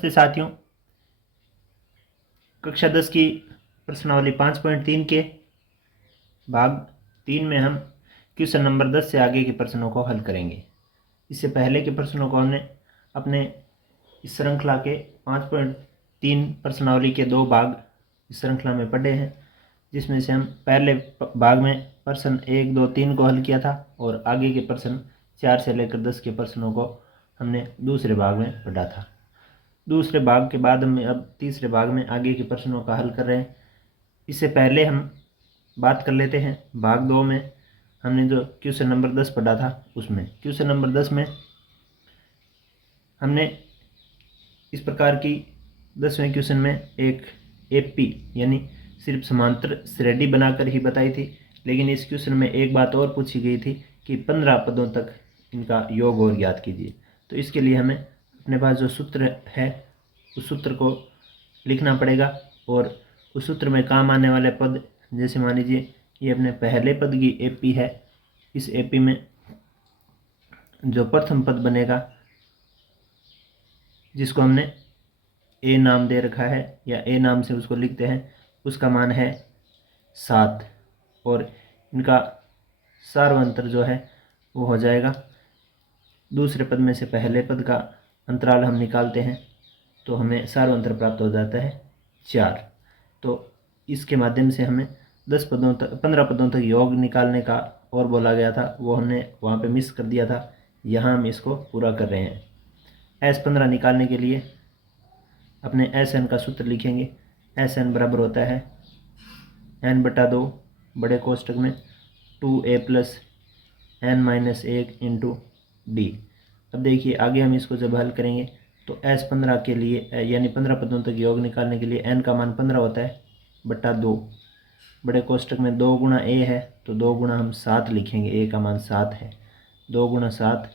नमस्ते साथियों, कक्षा 10 की प्रश्नावली 5.3 के भाग 3 में हम क्वेश्चन नंबर 10 से आगे के प्रश्नों को हल करेंगे। इससे पहले के प्रश्नों को हमने अपने इस श्रृंखला के 5.3 प्रश्नावली के 2 भाग इस श्रृंखला में पढ़े हैं, जिसमें से हम पहले भाग में प्रश्न 1, 2, 3 को हल किया था और आगे के प्रश्न 4 से लेकर 10 के प्रश्नों को हमने दूसरे भाग में पढ़ा था। दूसरे भाग के बाद हम अब तीसरे भाग में आगे के प्रश्नों का हल कर रहे हैं। इससे पहले हम बात कर लेते हैं भाग 2 में हमने जो क्वेश्चन नंबर 10 पढ़ा था, उसमें क्वेश्चन नंबर 10 में हमने इस प्रकार की 10वें क्वेश्चन में एक एपी यानी सिर्फ समांतर श्रेणी बनाकर ही बताई थी, लेकिन इस क्वेश्चन में एक बात और पूछी गई थी कि 15 पदों तक इनका योग और ज्ञात कीजिए। तो इसके लिए हमें अपने पास जो सूत्र है उस सूत्र को लिखना पड़ेगा और उस सूत्र में काम आने वाले पद, जैसे मान लीजिए ये अपने पहले पद की एपी है, इस एपी में जो प्रथम पद बनेगा जिसको हमने ए नाम दे रखा है या ए नाम से उसको लिखते हैं, उसका मान है 7 और इनका सार्वंतर जो है वो हो जाएगा, दूसरे पद में से पहले पद का अंतराल हम निकालते हैं तो हमें सार्वंतर प्राप्त हो जाता है 4। तो इसके माध्यम से हमें 15 पदों तक योग निकालने का और बोला गया था, वो हमने वहाँ पे मिस कर दिया था। यहाँ हम इसको पूरा कर रहे हैं। S15 निकालने के लिए अपने SN का सूत्र लिखेंगे। SN बराबर होता है n/2 बड़े कोष्टक में 2a + n-1 इंटू d। अब देखिए आगे हम इसको जब हल करेंगे तो S15 के लिए यानी 15 पदों तक योग निकालने के लिए n का मान 15 होता है बटा 2, बड़े कोष्टक में 2 गुणा a है तो 2 गुणा हम 7 लिखेंगे, a का मान 7 है, 2 गुणा 7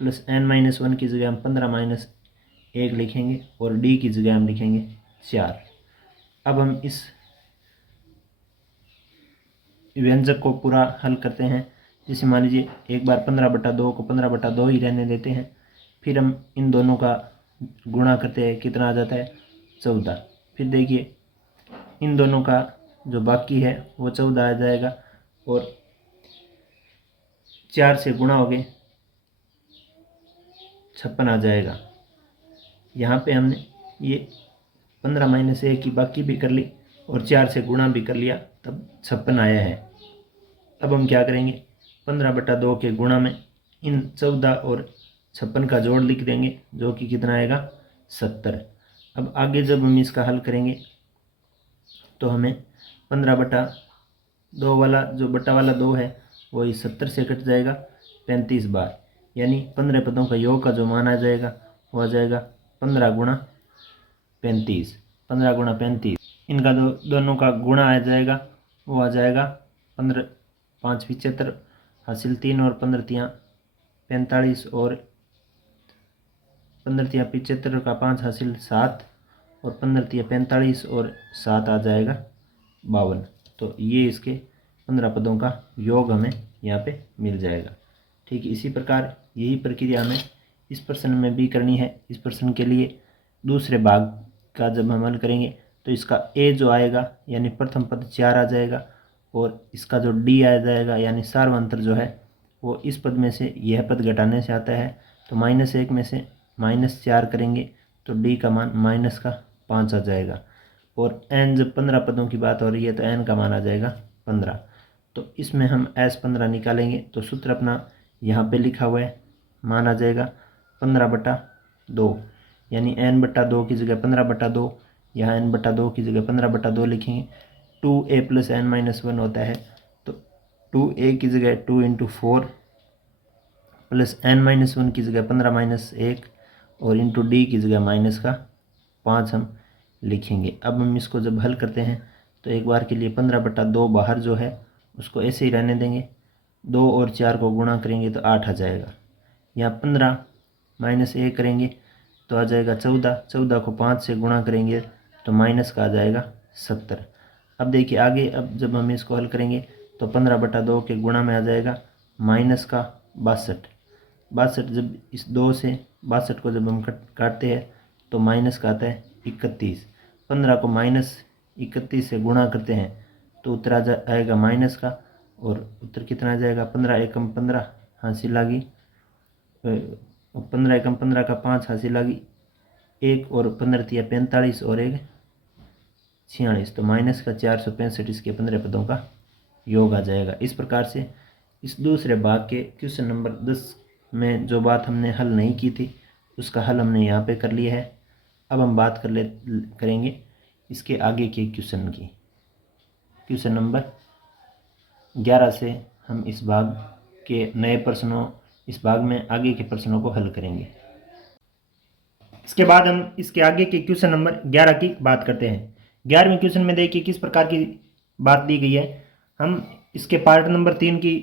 प्लस n-1 की जगह हम 15 - 1 लिखेंगे और d की जगह हम लिखेंगे 4। अब हम इस व्यंजक को पूरा हल करते हैं। जैसे मान लीजिए एक बार 15/2 को 15/2 ही रहने देते हैं, फिर हम इन दोनों का गुणा करते हैं, कितना आ जाता है 14। फिर देखिए इन दोनों का जो बाकी है वो 14 आ जाएगा और 4 से गुणा हो गए 56 आ जाएगा। यहाँ पे हमने ये 15 - 1 की बाकी भी कर ली और 4 से गुणा भी कर लिया, तब 56 आया है। अब हम क्या करेंगे, 15/2 के गुणा में इन 14 और 56 का जोड़ लिख देंगे जो कि कितना आएगा 70। अब आगे जब हम इसका हल करेंगे तो हमें 15/2 वाला जो बटा वाला 2 है वो इस 70 से कट जाएगा 35 बार, यानी 15 पदों का योग का जो मान आ जाएगा वो आ जाएगा 15 गुणा 35। 15 गुणा 35 इनका दोनों का गुणा आ जाएगा, वो आ जाएगा 15 × 5 = 75 हासिल 3 और 15 × 45 और 15 × 75 का 5 हासिल 7 और 15 × 45 और 7 आ जाएगा 52। तो ये इसके 15 पदों का योग हमें यहाँ पे मिल जाएगा। ठीक इसी प्रकार यही प्रक्रिया हमें इस प्रश्न में भी करनी है। इस प्रश्न के लिए दूसरे भाग का जब हम हल करेंगे तो इसका a जो आएगा यानी प्रथम पद 4 आ जाएगा और इसका जो d आ जाएगा यानी सार्वंतर जो है वो इस पद में से यह पद घटाने से आता है, तो -1 में से -4 करेंगे तो d का मान -5 आ जाएगा और n जब 15 पदों की बात हो रही है तो n का मान आ जाएगा 15। तो इसमें हम S15 निकालेंगे तो सूत्र अपना यहाँ पे लिखा हुआ है, मान आ जाएगा 15/2 यानी n/2 की जगह 15/2, यहाँ n/2 की जगह 15/2 लिखेंगे। 2a + n-1 होता है तो 2a की जगह 2 × 4 प्लस n-1 की जगह 15 - 1 और इंटू d की जगह -5 हम लिखेंगे। अब हम इसको जब हल करते हैं तो एक बार के लिए 15/2 बाहर जो है उसको ऐसे ही रहने देंगे, 2 और 4 को गुणा करेंगे तो 8 आ जाएगा। यहाँ 15 - 1 करेंगे तो आ जाएगा 14, 14 को 5 से गुणा करेंगे तो माइनस का आ जाएगा 70। अब देखिए आगे अब जब हम इसको हल करेंगे तो 15/2 के गुणा में आ जाएगा -62। 62 जब इस 2 से 62 को जब हम काटते हैं तो माइनस का आता है 31। 15 को -31 से गुणा करते हैं तो उत्तर आएगा माइनस का, और उत्तर कितना आ जाएगा 15 एकम 15 हासिल आ गई, 15 एकम 15 का 5 हासिल आ गई, 1 और 15 तिया 45 और 1 46, तो माइनस का 465 इसके 15 पदों का योग आ जाएगा। इस प्रकार से इस दूसरे भाग के क्वेश्चन नंबर 10 में जो बात हमने हल नहीं की थी उसका हल हमने यहाँ पे कर लिया है। अब हम बात करेंगे इसके आगे के क्वेश्चन की। क्वेश्चन नंबर 11 से हम इस भाग के नए प्रश्नों, इस भाग में आगे के प्रश्नों को हल करेंगे। इसके बाद हम इसके आगे के क्वेश्चन नंबर 11 की बात करते हैं। 11वें क्वेश्चन में देखिए किस प्रकार की बात दी गई है। हम इसके पार्ट नंबर 3 की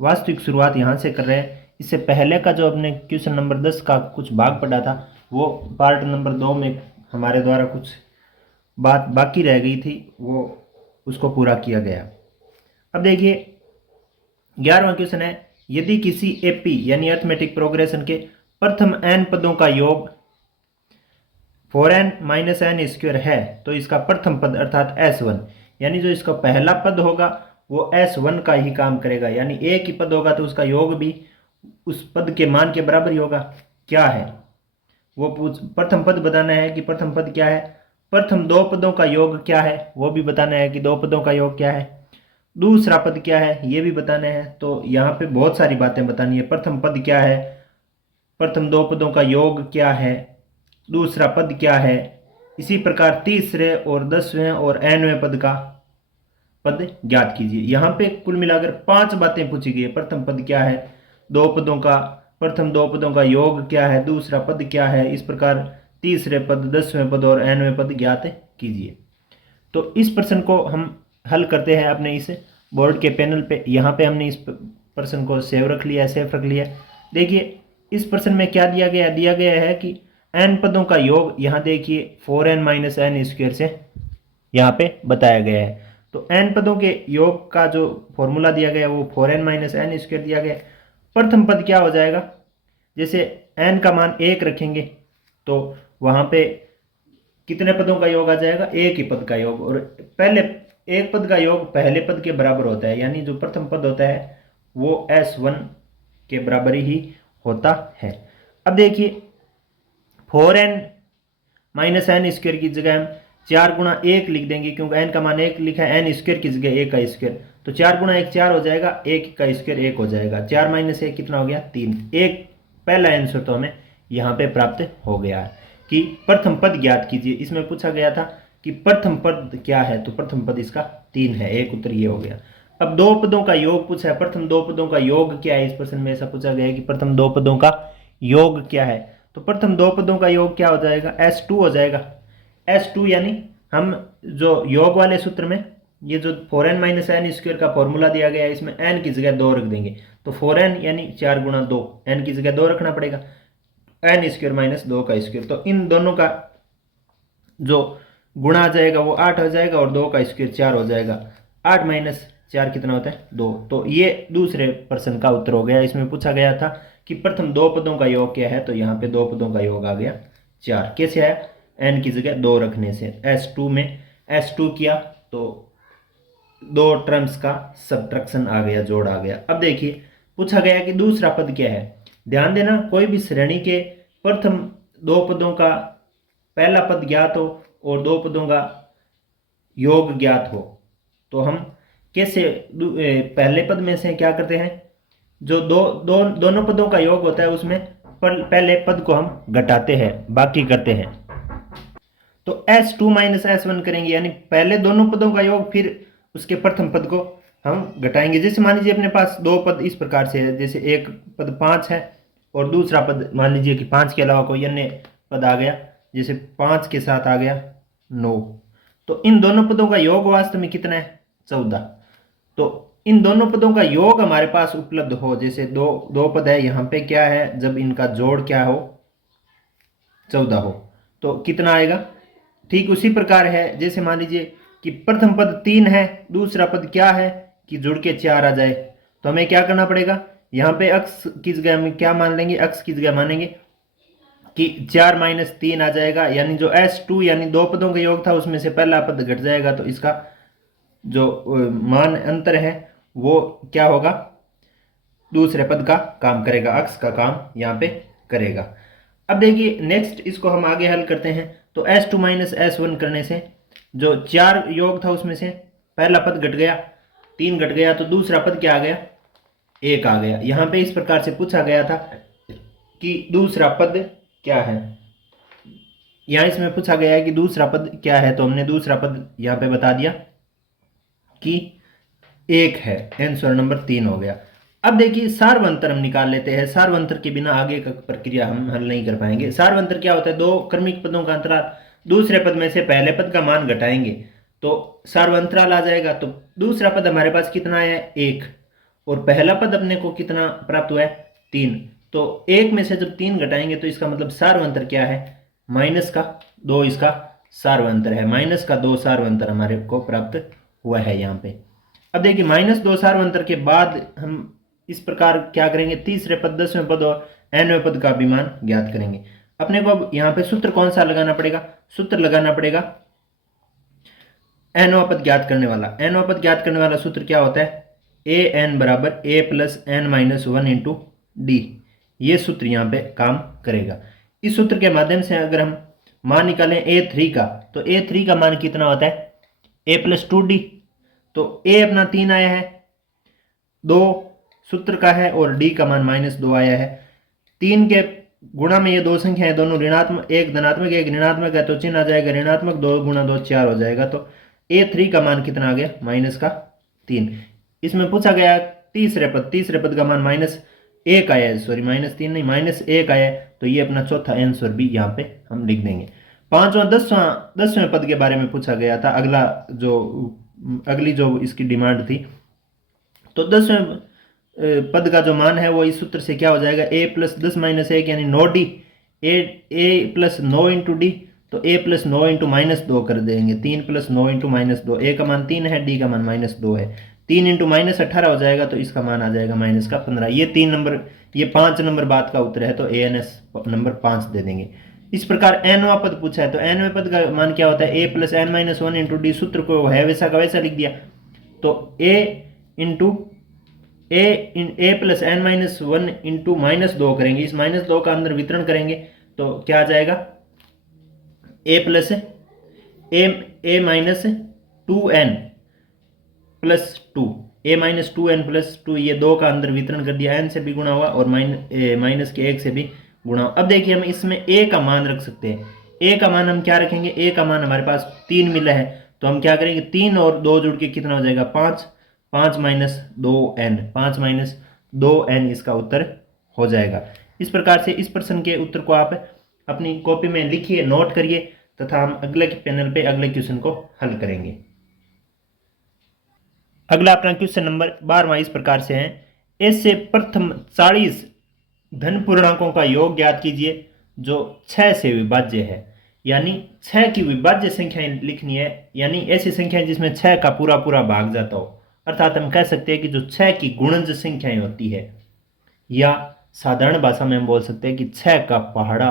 वास्तविक शुरुआत यहाँ से कर रहे हैं। इससे पहले का जो अपने क्वेश्चन नंबर 10 का कुछ भाग पढ़ा था वो पार्ट नंबर 2 में हमारे द्वारा कुछ बात बाकी रह गई थी, वो उसको पूरा किया गया। अब देखिए 11वां क्वेश्चन है, यदि किसी एपी यानी अर्थमेटिक प्रोग्रेशन के प्रथम n पदों का योग 4n - n² है तो इसका प्रथम पद अर्थात S1 यानी जो इसका पहला पद होगा वो S1 का ही काम करेगा, यानी एक ही पद होगा तो उसका योग भी उस पद के मान के बराबर ही होगा। क्या है वो प्रथम पद बताना है कि प्रथम पद क्या है, प्रथम दो पदों का योग क्या है वो भी बताना है कि दो पदों का योग क्या है, दूसरा पद क्या है ये भी बताना है। तो यहाँ पे बहुत सारी बातें बतानी है। प्रथम पद क्या है, प्रथम दो पदों का योग क्या है, दूसरा पद क्या है, इसी प्रकार तीसरे और 10वें और nवें पद का पद ज्ञात कीजिए। यहाँ पे कुल मिलाकर 5 बातें पूछी गई है। प्रथम पद क्या है, दो पदों का प्रथम दो पदों का योग क्या है, दूसरा पद क्या है, इस प्रकार तीसरे पद 10वें पद और nवें पद ज्ञात कीजिए। तो इस प्रश्न को हम हल करते हैं अपने इस बोर्ड के पैनल पे। यहाँ पे हमने इस प्रश्न को सेव रख लिया है। देखिए इस प्रश्न में क्या दिया गया है कि n पदों का योग, यहाँ देखिए 4n - n² से यहाँ पे बताया गया है। तो n पदों के योग का जो फॉर्मूला दिया गया वो 4n - n² दिया गया। प्रथम पद क्या हो जाएगा, जैसे n का मान 1 रखेंगे तो वहाँ पे कितने पदों का योग आ जाएगा, एक ही पद का योग, और पहले एक पद का योग पहले पद के बराबर होता है, यानी जो प्रथम पद होता है वो S1 के बराबर ही होता है। अब देखिए 4n - n² की जगह हम 4 गुणा 1 लिख देंगे, क्योंकि n का मान 1 लिखा है, n² की जगह 1 का स्क्वायर, तो 4 गुणा 1 4 हो जाएगा, 1 का स्क्वायर 1 हो जाएगा, 4 - 1 कितना हो गया 3। एक पहला आंसर तो हमें यहाँ पे प्राप्त हो गया है कि प्रथम पद ज्ञात कीजिए। इसमें पूछा गया था कि प्रथम पद क्या है, तो प्रथम पद इसका 3 है, एक उत्तर ये हो गया। अब दो पदों का योग पूछा है, प्रथम दो पदों का योग क्या है, इस प्रश्न में ऐसा पूछा गया है कि प्रथम दो पदों का योग क्या है, तो प्रथम दो पदों का योग क्या हो जाएगा, S2 हो जाएगा। S2 यानी हम जो योग वाले सूत्र में ये जो 4n - n² का फॉर्मूला दिया गया है इसमें n की जगह 2 रख देंगे, तो 4n यानी 4 गुणा 2, n की जगह 2 रखना पड़ेगा, n² - 2 का स्क्वायर, तो इन दोनों का जो गुणा आ जाएगा वो 8 हो जाएगा और 2 का स्क्वायर 4 हो जाएगा। 8 - 4 कितना होता है 2। तो ये दूसरे प्रश्न का उत्तर हो गया। इसमें पूछा गया था कि प्रथम दो पदों का योग क्या है, तो यहाँ पे दो पदों का योग आ गया 4। कैसे आया, n की जगह 2 रखने से। S2 में S2 किया तो दो टर्म्स का सब्ट्रैक्शन आ गया, जोड़ आ गया। अब देखिए पूछा गया कि दूसरा पद क्या है। ध्यान देना, कोई भी श्रेणी के प्रथम दो पदों का पहला पद ज्ञात हो और दो पदों का योग ज्ञात हो तो हम कैसे पहले पद में से क्या करते हैं, जो दोनों पदों का योग होता है उसमें पहले पद को हम घटाते हैं, बाकी करते हैं। तो S2 - S1 करेंगे, यानी पहले दोनों पदों का योग फिर उसके प्रथम पद को हम घटाएंगे। जैसे मान लीजिए अपने पास दो पद इस प्रकार से है, जैसे एक पद 5 है और दूसरा पद मान लीजिए कि 5 के अलावा कोई अन्य पद आ गया, जैसे 5 के साथ आ गया 9, तो इन दोनों पदों का योग वास्तव में कितना है 14। तो इन दोनों पदों का योग हमारे पास उपलब्ध हो, जैसे दो पद है, यहाँ पे क्या है, जब इनका जोड़ क्या हो 14 हो तो कितना आएगा। ठीक उसी प्रकार है, जैसे मान लीजिए कि प्रथम पद 3 है, दूसरा पद क्या है कि जुड़ के 4 आ जाए, तो हमें क्या करना पड़ेगा, यहाँ पे अक्स की जगह हम क्या मान लेंगे, अक्स की जगह मानेंगे कि 4-3 आ जाएगा, यानी जो S2 यानी दो पदों का योग था उसमें से पहला पद घट जाएगा, तो इसका जो मान अंतर है वो क्या होगा, दूसरे पद का काम करेगा, अक्स का काम यहाँ पे करेगा। अब देखिए नेक्स्ट इसको हम आगे हल करते हैं। तो S2 माइनस S1 करने से जो 4 योग था उसमें से पहला पद घट गया, 3 घट गया, तो दूसरा पद क्या आ गया, 1 आ गया। यहाँ पे इस प्रकार से पूछा गया था कि दूसरा पद क्या है, यहाँ इसमें पूछा गया है कि दूसरा पद क्या है, तो हमने दूसरा पद यहाँ पे बता दिया कि 1 है, आंसर नंबर 3 हो गया। अब देखिए सार्वंतर हम निकाल लेते हैं, सार्वंतर के बिना आगे का प्रक्रिया हम हल नहीं कर पाएंगे। सार्वंतर क्या होता है, दो क्रमिक पदों का अंतराल, दूसरे पद में से पहले पद का मान घटाएंगे तो सार्वंतराल आ जाएगा। तो दूसरा पद हमारे पास कितना है, 1, और पहला पद अपने को कितना प्राप्त हुआ है, 3। तो 1 में से जब 3 घटाएंगे तो इसका मतलब सार्वंतर क्या है, -2 इसका सार्वंतर है, -2 सार्वंतर हमारे को प्राप्त हुआ है यहाँ पे। अब देखिए -2 सार्वंतर के बाद हम इस प्रकार क्या करेंगे, तीसरे पद, 10वें पद और nवें पद का भी मान ज्ञात करेंगे। अपने को अब यहाँ पे सूत्र कौन सा लगाना पड़ेगा, सूत्र लगाना पड़ेगा nवां पद ज्ञात करने वाला। nवां पद ज्ञात करने वाला सूत्र क्या होता है, an बराबर a plus n minus 1 into D. ये सूत्र यहाँ पे काम करेगा। इस सूत्र के माध्यम से अगर हम मान निकालें a3 का, तो a3 का मान कितना होता है, a प्लस 2d। तो a अपना 3 आया है, 2 सूत्र का है, और d का मान -2 आया है। 3 के गुणा में ये दो संख्या है, दोनों ऋणात्मक, एक धनात्मक एक ऋणात्मक है, तो चिन्ह आ जाएगा ऋणात्मक, 2 गुणा 2 4 हो जाएगा। तो a3 का मान कितना आ गया, -3। इसमें पूछा गया तीसरे पद का मान -1 आया है, सॉरी -3 नहीं, -1 आया है, तो ये अपना चौथा आंसर भी यहाँ पे हम लिख देंगे। पांचवां 10वें पद के बारे में पूछा गया था, अगली जो इसकी डिमांड थी। तो 10वें पद का जो मान है वो इस सूत्र से क्या हो जाएगा, a प्लस 10 माइनस 1 यानी 9d, a plus 9 into D, तो a प्लस 9 इंटू -2 कर देंगे, 3 प्लस 9 इंटू -2, a का मान 3 है, d का मान -2 है, 3 इंटू -18 हो जाएगा, तो इसका मान आ जाएगा -15। ये 5 नंबर बात का उत्तर है, तो ANS नंबर 5 दे देंगे। इस प्रकार nवां पद पूछा है, तो nवें पद का मान क्या होता है, a plus n minus 1 into D, सूत्र को है वैसा का वैसा लिख दिया। तो a into A plus n minus 1 into -2 करेंगे, इस -2 का अंदर वितरण करेंगे तो क्या आ जाएगा, a plus A minus 2n plus 2, a minus 2n plus 2, ये 2 का अंदर वितरण कर दिया, n से भी गुणा हुआ और माइनस के 1 से भी गुणा। अब देखिए हम इसमें a का मान रख सकते हैं, a का मान हम क्या रखेंगे, a का मान हमारे पास 3 मिला है, तो हम क्या करेंगे, 3 और 2 जुड़ के कितना हो जाएगा, 5, 5 माइनस 2n, 5 माइनस 2n इसका उत्तर हो जाएगा। इस प्रकार से इस प्रश्न के उत्तर को आप अपनी कॉपी में लिखिए, नोट करिए, तथा हम अगले पैनल पे अगले क्वेश्चन को हल करेंगे। अगला अपना क्वेश्चन नंबर 12वां इस प्रकार से है, ऐसे प्रथम 40 धन पूर्णांकों का योग ज्ञात कीजिए जो 6 से विभाज्य है। यानी 6 की विभाज्य संख्याएं लिखनी है, यानी ऐसी संख्याएं जिसमें 6 का पूरा पूरा भाग जाता हो, अर्थात हम कह सकते हैं कि जो 6 की गुणज संख्याएं होती है, या साधारण भाषा में हम बोल सकते हैं कि 6 का पहाड़ा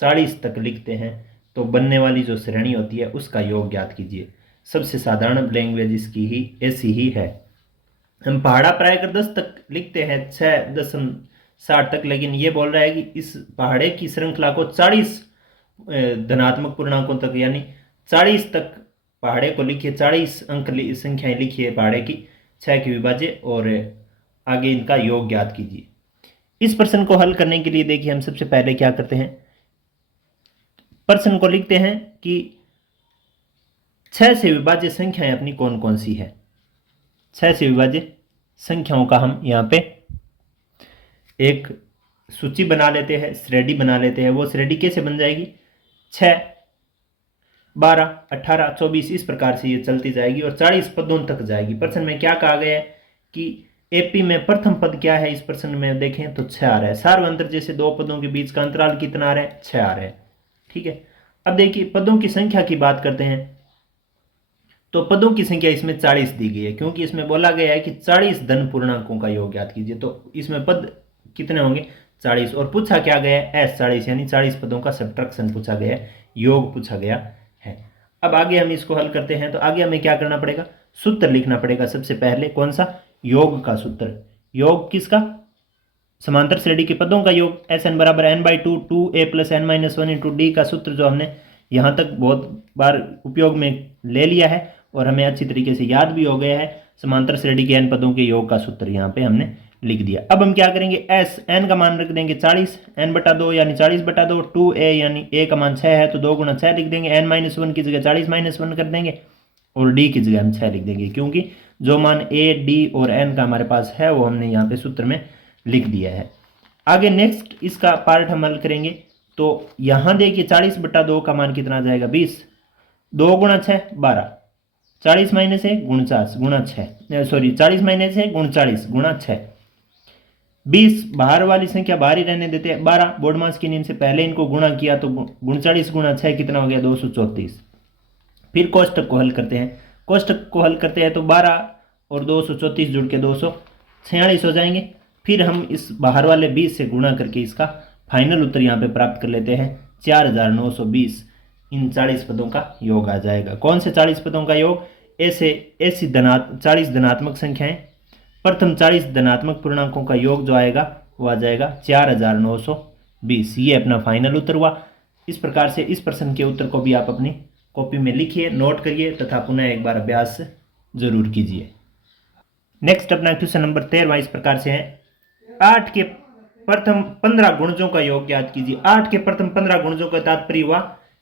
40 तक लिखते हैं, तो बनने वाली जो श्रेणी होती है उसका योग ज्ञात कीजिए। सबसे साधारण लैंग्वेज इसकी ही ऐसी ही है। हम पहाड़ा प्राय कर 10 तक लिखते हैं, 6.60 तक, लेकिन ये बोल रहा है कि इस पहाड़े की श्रृंखला को 40 धनात्मक पूर्णांकों तक, यानी 40 तक पहाड़े को लिखिए, 40 अंक संख्याएं लिखिए पहाड़े की, 6 की विभाज्य, और आगे इनका योग ज्ञात कीजिए। इस प्रश्न को हल करने के लिए देखिए हम सबसे पहले क्या करते हैं, प्रश्न को लिखते हैं कि 6 से विभाज्य संख्याएं अपनी कौन कौन सी है। 6 से विभाज्य संख्याओं का हम यहाँ पे एक सूची बना लेते हैं, श्रेणी बना लेते हैं। वो श्रेणी कैसे बन जाएगी, 6, 12, 18, 24 इस प्रकार से ये चलती जाएगी और 40 पदों तक जाएगी। प्रश्न में क्या कहा गया है कि एपी में प्रथम पद क्या है, इस प्रश्न में देखें तो 6 आ रहा है। सार्वंतर जैसे दो पदों के बीच का अंतराल कितना आ रहा है, 6 आ रहा है। ठीक है, अब देखिए पदों की संख्या की बात करते हैं, तो पदों की संख्या इसमें 40 दी गई है, क्योंकि इसमें बोला गया है कि 40 धन पूर्णांकों का योग ज्ञात कीजिए, तो इसमें पद कितने होंगे, 40 और पूछा क्या गया है S40 यानी 40 पदों का सब्ट्रैक्शन पूछा गया है, योग पूछा गया है। अब आगे हम इसको हल करते हैं तो आगे हमें क्या करना पड़ेगा, सूत्र लिखना पड़ेगा। सबसे पहले कौन सा, योग का सूत्र। योग किसका, समांतर श्रेणी के पदों का योग, Sn बराबर n/2 2a + n-1 into D का सूत्र जो हमने यहाँ तक बहुत बार उपयोग में ले लिया है और हमें अच्छी तरीके से याद भी हो गया है। समांतर श्रेणी के n पदों के योग का सूत्र यहाँ पे हमने लिख दिया। अब हम क्या करेंगे, s n का मान रख देंगे 40, n/2 यानी 40/2, 2a यानी a का मान 6 है तो 2 गुणा 6 लिख देंगे, n-1 की जगह 40-1 कर देंगे और d की जगह हम 6 लिख देंगे, क्योंकि जो मान a, d और n का हमारे पास है वो हमने यहाँ पे सूत्र में लिख दिया है। आगे नेक्स्ट इसका पार्ट हम हल करेंगे तो यहाँ देखिए 40/2 का मान कितना आ जाएगा 20, 2 गुणा 6 12, 40 माइनस 1 49 गुणा 6, सॉरी 40 माइनस 1 49 गुणा 6, 20 बाहर वाली संख्या बाहर ही रहने देते हैं, 12 बोर्ड मास के नियम से पहले इनको गुणा किया तो 39 गुणा 6 कितना हो गया 234। फिर कोष्टक को हल करते हैं, कोष्टक को हल करते हैं तो 12 और 234 जुड़ के 246 हो जाएंगे। फिर हम इस बाहर वाले 20 से गुणा करके इसका फाइनल उत्तर यहाँ पे प्राप्त कर लेते हैं 4920। इन 40 पदों का योग आ जाएगा। कौन से 40 पदों का योग, ऐसी 40 धनात्मक संख्याएं, प्रथम 40 धनात्मक पूर्णांकों का योग जो आएगा वो आ जाएगा 4920। ये अपना फाइनल उत्तर हुआ। इस प्रकार से इस प्रश्न के उत्तर को भी आप अपनी कॉपी में लिखिए, नोट करिए तथा पुनः एक बार अभ्यास जरूर कीजिए। नेक्स्ट अपना क्वेश्चन नंबर 13 इस प्रकार से है, 8 के प्रथम 15 गुणजों का योग ज्ञात कीजिए। 8 के प्रथम 15 गुणजों का तात्पर्य हुआ,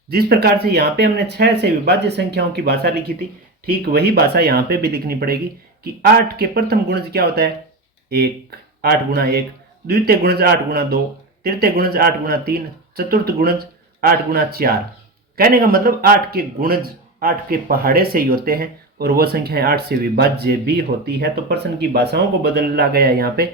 जिस प्रकार से यहाँ पे हमने 6 से विभाज्य संख्याओं की भाषा लिखी थी, ठीक वही भाषा यहाँ पे भी लिखनी पड़ेगी कि 8 के प्रथम गुणज क्या होता है 1, 8 गुणा 1, द्वितीय गुणज 8 गुणा 2, तृतीय गुणज 8 गुणा 3, चतुर्थ गुणज 8 गुणा 4। कहने का मतलब 8 के गुणज 8 के पहाड़े से ही होते हैं और वो संख्याएं 8 से विभाज्य भी होती है। तो प्रश्न की भाषाओं को बदला गया है, यहाँ पे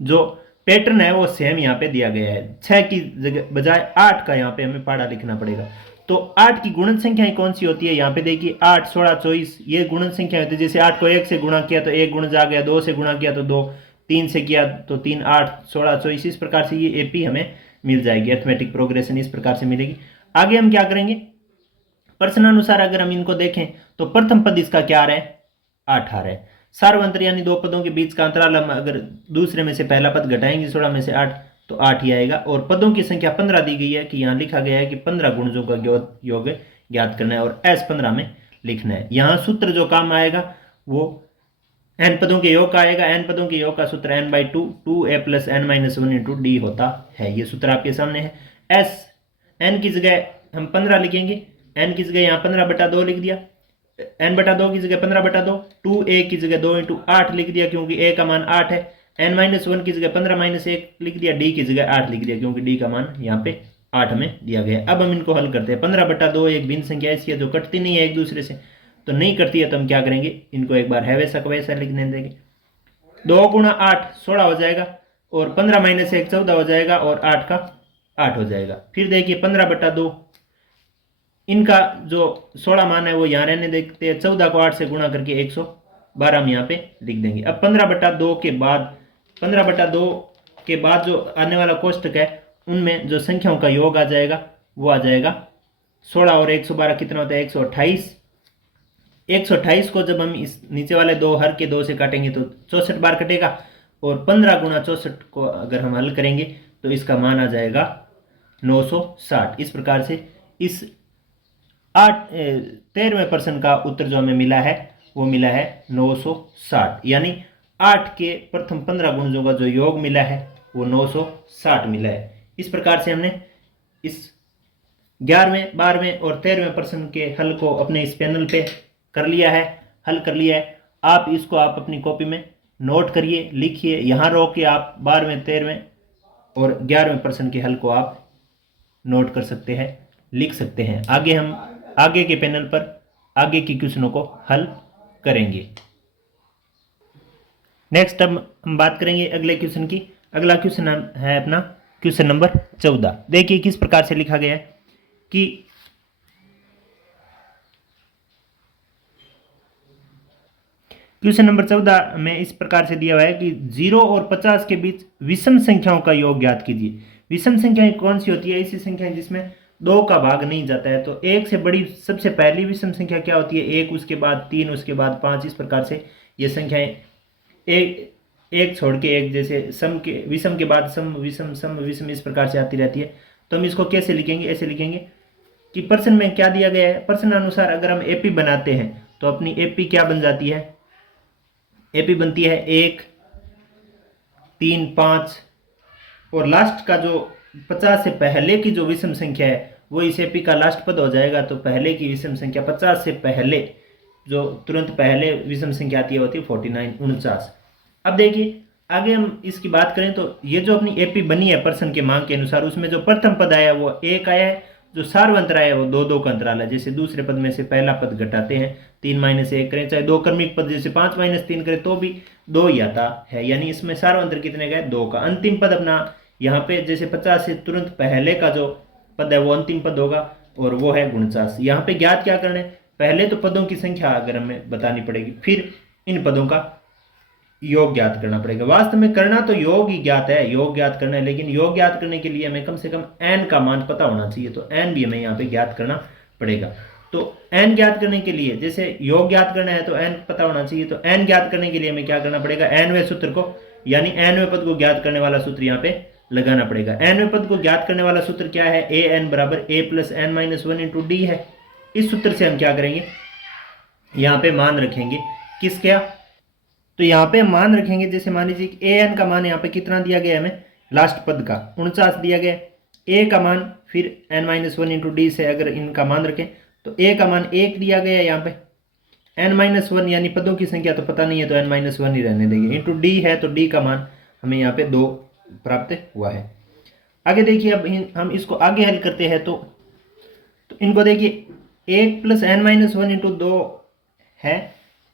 जो पैटर्न है वो सेम यहाँ पे दिया गया है। 6 की जगह बजाय 8 का यहाँ पे हमें पहाड़ा लिखना पड़ेगा। तो 8 की गुणन संख्याएं कौन सी होती है, यहाँ पे देखिए 8, 16, 24 ये गुणन संख्या होती है। जैसे 8 को 1 से गुणा किया तो 1 गुणज आ गया, 2 से गुणा किया तो 2, 3 से किया तो 3, 8, 16, 24 इस प्रकार से ये एपी हमें मिल जाएगी। अर्थमेटिक प्रोग्रेशन इस प्रकार से मिलेगी। आगे हम क्या करेंगे, प्रश्नानुसार अगर हम इनको देखें तो प्रथम पद इसका क्या आ रहा है 8 आ रहा है। सार्वंतर यानी दो पदों के बीच का अंतराल हम अगर दूसरे में से पहला पद घटाएंगे 16 में से 8 तो 8 ही आएगा। और पदों की संख्या 15 दी गई है कि यहाँ लिखा गया है कि 15 गुणजों का योग ज्ञात करना है और S15 में लिखना है। यहाँ सूत्र जो काम आएगा वो n पदों के योग का आएगा। n पदों के योग का सूत्र n/2 2a + n-1 into D होता है। ये सूत्र आपके सामने है। S n की जगह हम 15 लिखेंगे, n की जगह यहाँ 15/2 लिख दिया, n/2 की जगह 15/2, 2a की जगह 2 इंटू 8 लिख दिया क्योंकि a का मान 8 है, n-1 की जगह 15-1 लिख दिया, d की जगह 8 लिख दिया क्योंकि d का मान यहाँ पे 8 में दिया गया है। अब हम इनको हल करते हैं। 15/2 एक भिन्न संख्या ऐसी है जो कटती नहीं है एक दूसरे से, तो नहीं करती है तो हम क्या करेंगे, इनको एक बार है वैसा का वैसा लिखने देंगे। 2 गुणा 8 16 हो जाएगा और 15-1 14 हो जाएगा और 8 का 8 हो जाएगा। फिर देखिए 15/2 इनका जो 16 मान है वो यहाँ रहने देते हैं, 14 को 8 से गुणा करके 112 हम यहाँ पे लिख देंगे। अब 15/2 के बाद 15/2 के बाद जो आने वाला कोष्टक है उनमें जो संख्याओं का योग आ जाएगा वो आ जाएगा 16 और 112 कितना होता है 128। 128 को जब हम इस नीचे वाले दो हर के 2 से काटेंगे तो 64 बार कटेगा और 15 गुणा 64 को अगर हम हल करेंगे तो इसका मान आ जाएगा 960। इस प्रकार से इस 13वें प्रश्न का उत्तर जो हमें मिला है वो मिला है 960, यानी 8 के प्रथम 15 गुणजों का जो योग मिला है वो 960 मिला है। इस प्रकार से हमने इस 11वें 12वें और 13वें प्रश्न के हल को अपने इस पैनल पे कर लिया है, हल कर लिया है। आप इसको आप अपनी कॉपी में नोट करिए, लिखिए, यहाँ रोक के आप 12वें 13वें और 11वें प्रश्न के हल को आप नोट कर सकते हैं, लिख सकते हैं। आगे हम आगे के पैनल पर आगे के क्वेश्चनों को हल करेंगे। नेक्स्ट अब हम बात करेंगे अगले क्वेश्चन की। अगला क्वेश्चन है अपना क्वेश्चन नंबर 14। देखिए किस प्रकार से लिखा गया है कि क्वेश्चन नंबर 14 में इस प्रकार से दिया हुआ है कि 0 और 50 के बीच विषम संख्याओं का योग ज्ञात कीजिए। विषम संख्याएं कौन सी होती है? ऐसी संख्याएं जिसमें 2 का भाग नहीं जाता है। तो एक से बड़ी सबसे पहली विषम संख्या क्या होती है? 1, उसके बाद 3, उसके बाद 5। इस प्रकार से ये संख्याएं एक एक छोड़ के एक, जैसे सम के विषम के बाद सम विषम इस प्रकार से आती रहती है। तो हम इसको कैसे लिखेंगे? ऐसे लिखेंगे कि प्रश्न में क्या दिया गया है, प्रश्न अनुसार अगर हम एपी बनाते हैं तो अपनी एपी क्या बन जाती है? एपी बनती है 1, 3, 5 और लास्ट का जो 50 से पहले की जो विषम संख्या है वो इस एपी का लास्ट पद हो जाएगा। तो पहले की विषम संख्या 50 से पहले जो तुरंत पहले विषम संख्या आती है होती है 49, 49। अब देखिए आगे हम इसकी बात करें तो ये जो अपनी एपी बनी है प्रश्न के मांग के अनुसार, उसमें जो प्रथम पद आया वो 1 आया है, जो सार्वंतर आया वो 2 2 का अंतराल है। जैसे दूसरे पद में से पहला पद घटाते हैं 3 - 1 करें, चाहे 2 क्रमिक पद जैसे 5 - 3 करें तो भी 2 ही आता है, यानी इसमें सार्वंतर कितने का है? 2 का। अंतिम पद अपना यहाँ पे जैसे 50 से तुरंत पहले का जो पद है वो अंतिम पद होगा और वो है 49। यहाँ पे ज्ञात क्या करना है? पहले तो पदों की संख्या अगर हमें बतानी पड़ेगी, फिर इन पदों का योग ज्ञात करना पड़ेगा। वास्तव में करना तो योग ही ज्ञात है, योग ज्ञात करना है, लेकिन योग ज्ञात करने के लिए हमें कम से कम n का मान पता होना चाहिए। तो n भी हमें यहाँ पे ज्ञात करना पड़ेगा। तो n ज्ञात करने के लिए, जैसे योग ज्ञात करना है तो n पता होना चाहिए, तो n ज्ञात करने के लिए हमें क्या करना पड़ेगा? nवें सूत्र को, यानी nवें पद को ज्ञात करने वाला सूत्र यहाँ पे लगाना पड़ेगा। nवें पद को ज्ञात करने वाला सूत्र क्या है? an बराबर a plus n minus 1 into D है। इस सूत्र से हम क्या करेंगे? यहाँ पे मान रखेंगे किसका? तो यहाँ पे मान रखेंगे, जैसे मान लीजिए कि ए एन का मान यहाँ पे कितना दिया गया है हमें? लास्ट पद का 49 दिया गया। ए का मान फिर n माइनस 1 इंटू डी से अगर इनका मान रखें तो ए का मान 1 दिया गया है यहाँ पे। n माइनस 1 यानी पदों की संख्या तो पता नहीं है तो n माइनस 1 ही रहने देंगे, इंटू डी है तो डी का मान हमें यहाँ पे 2 प्राप्त हुआ है। आगे देखिए, अब हम इसको आगे हल करते हैं तो इनको देखिए 1 प्लस n माइनस 1 इंटू 2 है।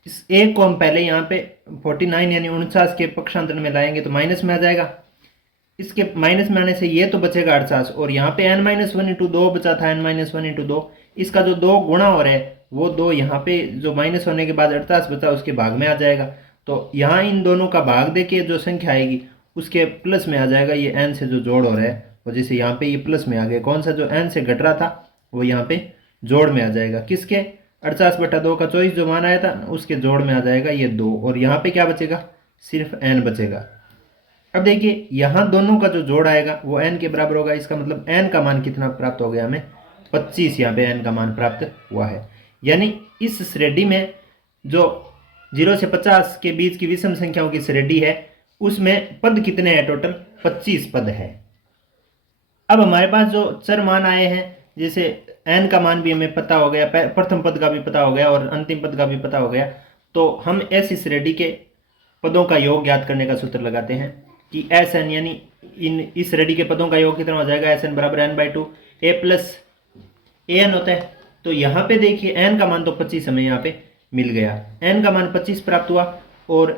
इस एक को हम पहले यहाँ पे 49 यानी 49 के पक्षांतर में लाएंगे तो माइनस में आ जाएगा। इसके माइनस में आने से ये तो बचेगा 48 और यहाँ पे n माइनस 1 इंटू 2 बचा था, n माइनस 1 इंटू 2, इसका जो 2 गुणा हो रहा है वो 2 यहाँ पे जो माइनस होने के बाद 48 बचा उसके भाग में आ जाएगा। तो यहाँ इन दोनों का भाग दे के जो संख्या आएगी उसके प्लस में आ जाएगा। ये n से जो जोड़ हो रहा है और जैसे यहाँ पे ये प्लस में आ गया, कौन सा जो n से घट रहा था वो यहाँ पे जोड़ में आ जाएगा। किसके? 48/2 का 24 जो मान आया था उसके जोड़ में आ जाएगा ये 2 और यहाँ पे क्या बचेगा? सिर्फ n बचेगा। अब देखिए यहाँ दोनों का जो जोड़ आएगा वो n के बराबर होगा। इसका मतलब n का मान कितना प्राप्त हो गया? हमें 25 यहाँ पे n का मान प्राप्त हुआ है। यानी इस श्रेणी में जो 0 से 50 के बीच की विषम संख्याओं की श्रेणी है उसमें पद कितने हैं? टोटल 25 पद है। अब हमारे पास जो चर मान आए हैं, जैसे n का मान भी हमें पता हो गया, प्रथम पद का भी पता हो गया और अंतिम पद का भी पता हो गया, तो हम ऐसी श्रेणी के पदों का योग ज्ञात करने का सूत्र लगाते हैं कि एस एन, यानी इस श्रेणी के पदों का योग कितना हो जाएगा? एस एन बराबर n/2 a plus A N होता है। तो यहाँ पे देखिए n का मान तो 25 हमें यहाँ पे मिल गया, n का मान 25 प्राप्त हुआ और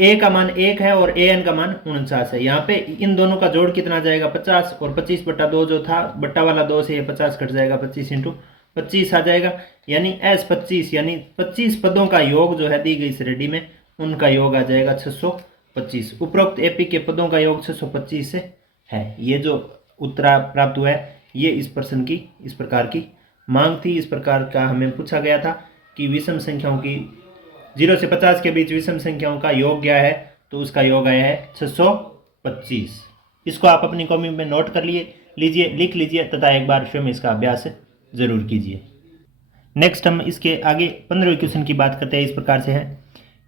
a का मान 1 है और an का मान 49 है। यहाँ पे इन दोनों का जोड़ कितना जाएगा? 50 और 25/2 जो था बट्टा वाला 2 से ये 50 कट जाएगा, 25 इंटू 25 आ जाएगा। यानी S25 यानी 25 पदों का योग जो है दी गई श्रेणी में उनका योग आ जाएगा 625। उपरोक्त एपी के पदों का योग 625 से है। ये जो उत्तर प्राप्त हुआ है ये इस प्रश्न की इस प्रकार की मांग थी। इस प्रकार का हमें पूछा गया था कि विषम संख्याओं की 0 से 50 के बीच विषम संख्याओं का योग क्या है? तो उसका योग आया है 625। इसको आप अपनी कॉपी में नोट कर लीजिए, लिख लीजिए तथा एक बार स्वयं इसका अभ्यास जरूर कीजिए। नेक्स्ट हम इसके आगे 15वें क्वेश्चन की बात करते हैं। इस प्रकार से है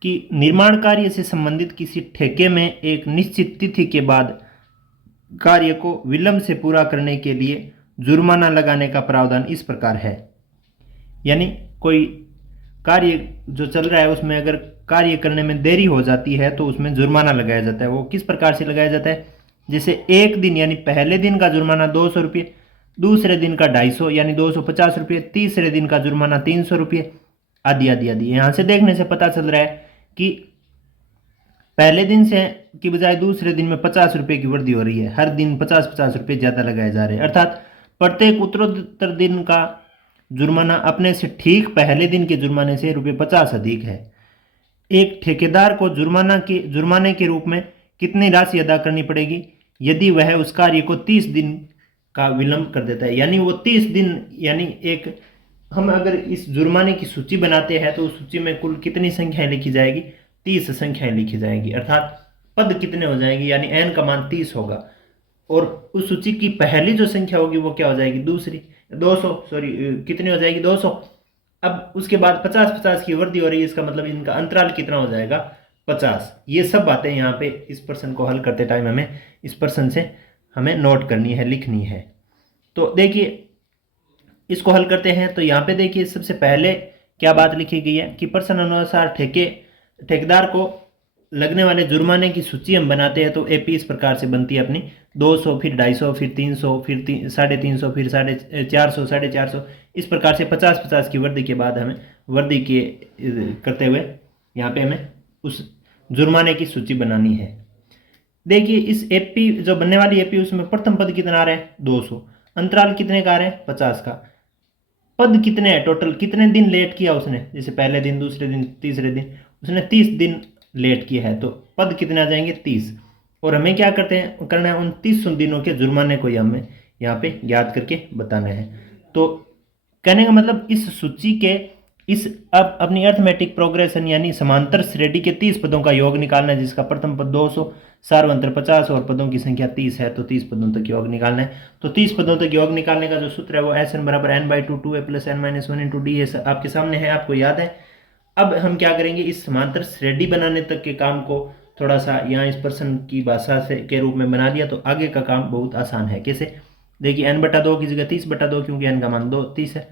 कि निर्माण कार्य से संबंधित किसी ठेके में एक निश्चित तिथि के बाद कार्य को विलंब से पूरा करने के लिए जुर्माना लगाने का प्रावधान इस प्रकार है। यानी कोई कार्य जो चल रहा है उसमें अगर कार्य करने में देरी हो जाती है तो उसमें जुर्माना लगाया जाता है। वो किस प्रकार से लगाया जाता है? जैसे एक दिन यानी पहले दिन का जुर्माना 200 रुपये, दूसरे दिन का 250 यानी 250 रुपये, तीसरे दिन का जुर्माना 300 रुपये, आदि आदि आदि। यहाँ से देखने से पता चल रहा है कि पहले दिन से की बजाय दूसरे दिन में 50 रुपये की वृद्धि हो रही है। हर दिन 50-50 रुपये ज़्यादा लगाए जा रहे हैं, अर्थात प्रत्येक उत्तरोत्तर दिन का जुर्माना अपने से ठीक पहले दिन के जुर्माने से ₹50 अधिक है। एक ठेकेदार को जुर्माने के रूप में कितनी राशि अदा करनी पड़ेगी यदि वह उस कार्य को 30 दिन का विलंब कर देता है। यानी वो 30 दिन, यानी एक हम अगर इस जुर्माने की सूची बनाते हैं तो उस सूची में कुल कितनी संख्याएं लिखी जाएगी? 30 संख्याएं लिखी जाएगी, अर्थात पद कितने हो जाएंगे, यानी n का मान 30 होगा। और उस सूची की पहली जो संख्या होगी वो क्या हो जाएगी? दूसरी 200, सॉरी कितनी हो जाएगी? 200। अब उसके बाद 50-50 की वृद्धि हो रही है, इसका मतलब इनका अंतराल कितना हो जाएगा? 50। ये सब बातें यहाँ पे इस प्रश्न को हल करते टाइम हमें इस प्रश्न से हमें नोट करनी है, लिखनी है। तो देखिए इसको हल करते हैं। तो यहाँ पे देखिए सबसे पहले क्या बात लिखी गई है कि प्रश्न अनुसार ठेकेदार को लगने वाले जुर्माने की सूची हम बनाते हैं। तो एपी इस प्रकार से बनती है अपनी 200, फिर 250, फिर 300, फिर 350, फिर 450, 450, इस प्रकार से 50-50 की वृद्धि के बाद हमें वृद्धि के करते हुए यहाँ पे हमें उस जुर्माने की सूची बनानी है। देखिए इस एपी जो बनने वाली एपी उसमें प्रथम पद कितना आ रहा है? 200। अंतराल कितने का आ रहा है? 50 का। पद कितने हैं टोटल, कितने दिन लेट किया उसने? जैसे पहले दिन, दूसरे दिन, तीसरे दिन, उसने 30 दिन लेट किया है, तो पद कितने आ जाएंगे? 30। और हमें क्या करना है? उन 30 दिनों के जुर्माने को हमें यहाँ पे ज्ञात करके बताना है। तो कहने का मतलब इस सूची के अब अपनी अर्थमेटिक प्रोग्रेशन यानी समांतर श्रेणी के 30 पदों का योग निकालना है, जिसका प्रथम पद 200, सार्वंतर 50 और पदों की संख्या 30 है। तो 30 पदों तक योग निकालना है। तो 30 पदों तक योग निकालने का जो सूत्र है वो SN बराबर n/2 2a + n-1 × d आपके सामने है, आपको याद है। अब हम क्या करेंगे? इस समांतर श्रेणी बनाने तक के काम को थोड़ा सा यहाँ इस प्रश्न की भाषा से के रूप में बना दिया, तो आगे का काम बहुत आसान है। कैसे? देखिए n/2 की जगह 30/2, क्योंकि n का मान 30 है।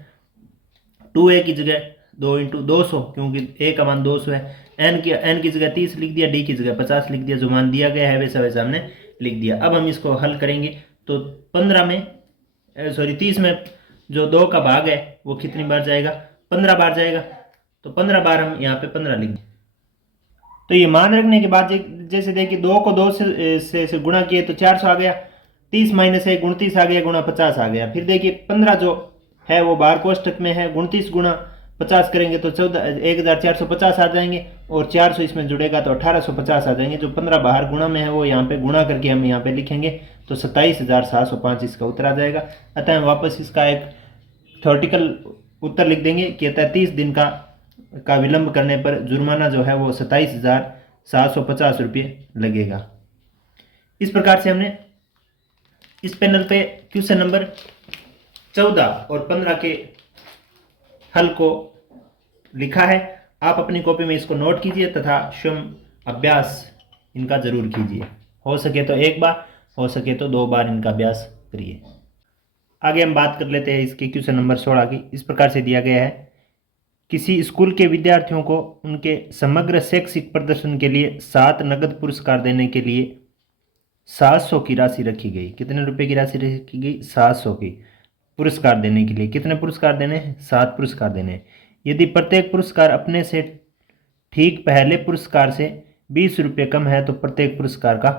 2a की जगह 2 × 200, क्योंकि a का मान 200 है। n की जगह 30 लिख दिया, d की जगह 50 लिख दिया। जो मान दिया गया है वैसा वैसा हमने लिख दिया। अब हम इसको हल करेंगे तो 30 में जो 2 का भाग है वो कितनी बार जाएगा? 15 बार जाएगा। तो 15 बार हम यहाँ पे 15 लिख दें। तो ये मान रखने के बाद जैसे देखिए 2 को 2 से गुणा किए तो 400 आ गया। 30 माइनस 1 29 आ गया, गुणा 50 आ गया। फिर देखिए 15 जो है वो बाहर कोष्टक में है, 29 गुणा 50 करेंगे तो 1450 आ जाएंगे, और 400 इसमें जुड़ेगा तो 1850 आ जाएंगे। जो 15 बाहर गुणा में है वो यहाँ पे गुणा करके हम यहाँ पे लिखेंगे तो 27,705 इसका उत्तर आ जाएगा। अतः हम वापस इसका एक थ्योरेटिकल उत्तर लिख देंगे कि 30 दिन का विलंब करने पर जुर्माना जो है वो 27,750 रुपये लगेगा। इस प्रकार से हमने इस पैनल पे क्वेश्चन नंबर 14 और 15 के हल को लिखा है। आप अपनी कॉपी में इसको नोट कीजिए तथा स्वयं अभ्यास इनका जरूर कीजिए। हो सके तो एक बार, हो सके तो 2 बार इनका अभ्यास करिए। आगे हम बात कर लेते हैं इसके क्वेश्चन नंबर 16 की। इस प्रकार से दिया गया है, किसी स्कूल के विद्यार्थियों को उनके समग्र शैक्षिक प्रदर्शन के लिए 7 नगद पुरस्कार देने के लिए 700 की राशि रखी गई। कितने रुपए की राशि रखी गई? 700 की। पुरस्कार देने के लिए कितने पुरस्कार देने हैं? 7 पुरस्कार देने हैं। यदि प्रत्येक पुरस्कार अपने से ठीक पहले पुरस्कार से 20 रुपये कम है तो प्रत्येक पुरस्कार का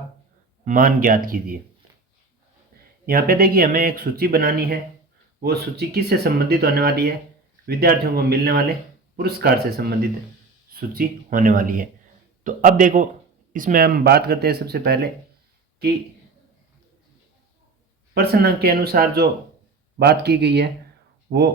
मान ज्ञात कीजिए। यहाँ पे देखिए हमें एक सूची बनानी है। वो सूची किससे संबंधित होने वाली है? विद्यार्थियों को मिलने वाले पुरस्कार से संबंधित सूची होने वाली है। तो अब देखो इसमें हम बात करते हैं सबसे पहले कि प्रश्न के अनुसार जो बात की गई है वो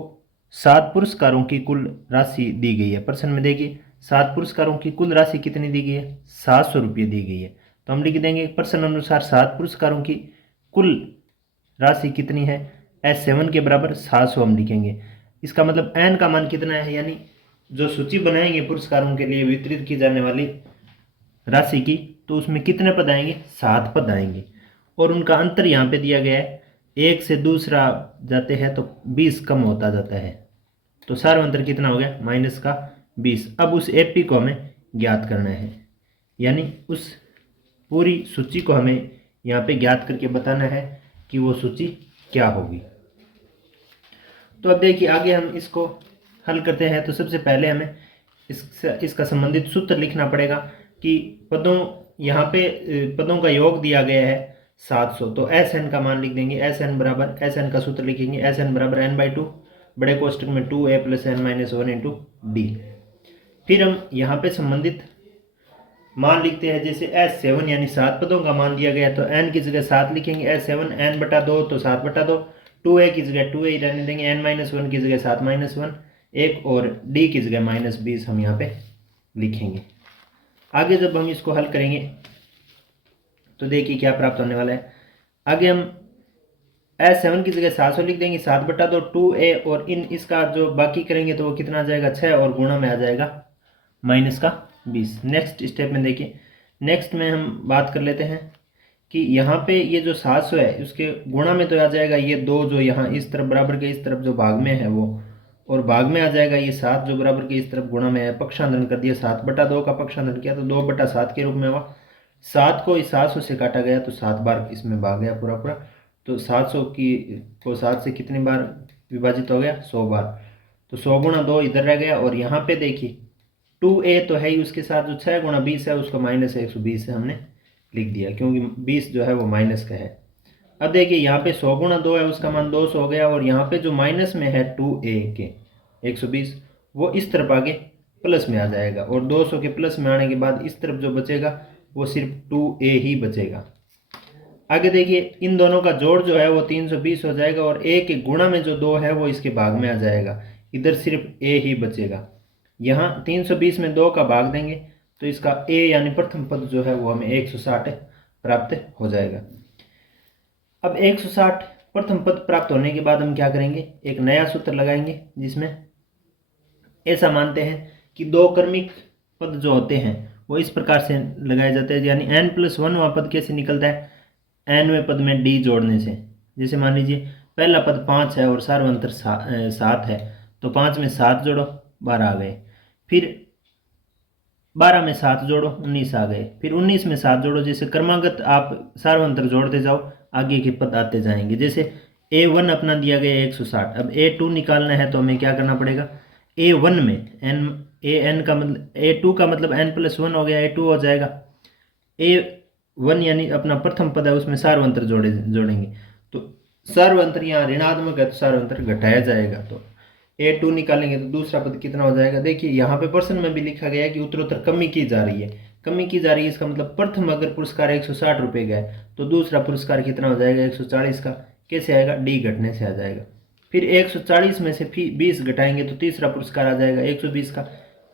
7 पुरस्कारों की कुल राशि दी गई है। प्रश्न में देखिए 7 पुरस्कारों की कुल राशि कितनी दी गई है? 700 रुपये दी गई है। तो हम लिख देंगे प्रश्न अनुसार 7 पुरस्कारों की कुल राशि कितनी है? S7 के बराबर 700 हम लिखेंगे। इसका मतलब n का मान कितना है, यानी जो सूची बनाएंगे पुरस्कारों के लिए वितरित की जाने वाली राशि की, तो उसमें कितने पद आएंगे? 7 पद आएंगे। और उनका अंतर यहाँ पे दिया गया है, एक से दूसरा जाते हैं तो 20 कम होता जाता है। तो सार्वंतर कितना हो गया? -20। अब उस एपी को हमें ज्ञात करना है, यानी उस पूरी सूची को हमें यहाँ पे ज्ञात करके बताना है कि वो सूची क्या होगी। तो अब देखिए आगे हम इसको हल करते हैं। तो सबसे पहले हमें इसका संबंधित सूत्र लिखना पड़ेगा कि यहाँ पे पदों का योग दिया गया है 700। तो SN का मान लिख देंगे। SN बराबर, SN का सूत्र लिखेंगे, SN बराबर n/2 बड़े कोष्टक में 2a + n - 1 × d। फिर हम यहाँ पे संबंधित मान लिखते हैं। जैसे S7 यानी 7 पदों का मान दिया गया तो n की जगह 7 लिखेंगे, S7 n/2 तो 7/2, 2a की जगह 2a ही रहने देंगे, n - 1 की जगह 7 - 1 1 और d की जगह -20 हम यहाँ पे लिखेंगे। आगे जब हम इसको हल करेंगे तो देखिए क्या प्राप्त होने वाला है। आगे हम S7 की जगह 700 लिख देंगे, 7/2 2a और इन इसका जो बाकी करेंगे तो वो कितना आ जाएगा 6 और गुणा में आ जाएगा -20। नेक्स्ट स्टेप में देखिए, नेक्स्ट में हम बात कर लेते हैं कि यहाँ पे ये जो 700 है उसके गुणा में तो आ जाएगा ये 2 जो यहाँ इस तरफ बराबर के इस तरफ जो भाग में है वो, और भाग में आ जाएगा ये 7 जो बराबर के इस तरफ गुणा में है। पक्षांतरण कर दिया, 7/2 का पक्षांतरण किया तो 2/7 के रूप में हुआ। 7 को इस 700 से काटा गया तो 7 बार इसमें भाग गया पूरा पूरा, तो 700 को 7 से कितनी बार विभाजित हो गया 100 बार, तो 100 × 2 इधर रह गया। और यहाँ पे देखिए 2a तो है ही, उसके साथ जो 6 × 20 है उसको -120 से हमने लिख दिया क्योंकि 20 जो है वो माइनस का है। अब देखिए यहाँ पे 100 × 2 है उसका मान 200 हो गया, और यहाँ पे जो माइनस में है 2a के 120 वो इस तरफ आगे प्लस में आ जाएगा, और 200 के प्लस में आने के बाद इस तरफ जो बचेगा वो सिर्फ 2a ही बचेगा। आगे देखिए इन दोनों का जोड़ जो है वो 320 हो जाएगा, और a के गुणा में जो 2 है वो इसके भाग में आ जाएगा, इधर सिर्फ a ही बचेगा। यहाँ 320 में 2 का भाग देंगे तो इसका a यानी प्रथम पद जो है वो हमें 160 प्राप्त हो जाएगा। अब 160 प्रथम पद प्राप्त होने के बाद हम क्या करेंगे, एक नया सूत्र लगाएंगे जिसमें ऐसा मानते हैं कि दो क्रमिक पद जो होते हैं वो इस प्रकार से लगाए जाते हैं, यानी n+1वां पद कैसे निकलता है, nवें पद में d जोड़ने से। जैसे मान लीजिए पहला पद 5 है और सार्वंतर 7 है, तो 5 में 7 जोड़ो 12 आ गए, फिर 12 में 7 जोड़ो 19 आ गए, फिर 19 में 7 जोड़ो। जैसे क्रमागत आप सार्वंतर जोड़ते जाओ आगे के पद आते जाएंगे। जैसे a1 अपना दिया गया 160, अब a2 निकालना है तो हमें क्या करना पड़ेगा, a1 में an का मतलब a2 का मतलब n+1 हो गया, a2 हो जाएगा। a1 यानी अपना प्रथम पद है उसमें सार्वंतर जोड़ेंगे, तो सार्वंतर यहाँ ऋणात्मक है तो सार्वंतर घटाया जाएगा, तो a2 निकालेंगे तो दूसरा पद कितना हो जाएगा। देखिए यहाँ पे प्रश्न में भी लिखा गया है कि उत्तरोत्तर कमी की जा रही है, कमी की जा रही है, इसका मतलब प्रथम अगर पुरस्कार 160 रुपये का है तो दूसरा पुरस्कार कितना हो जाएगा 140 का। कैसे आएगा, डी घटने से आ जाएगा। फिर 140 में से 20 घटाएंगे तो तीसरा पुरस्कार आ जाएगा 120 का,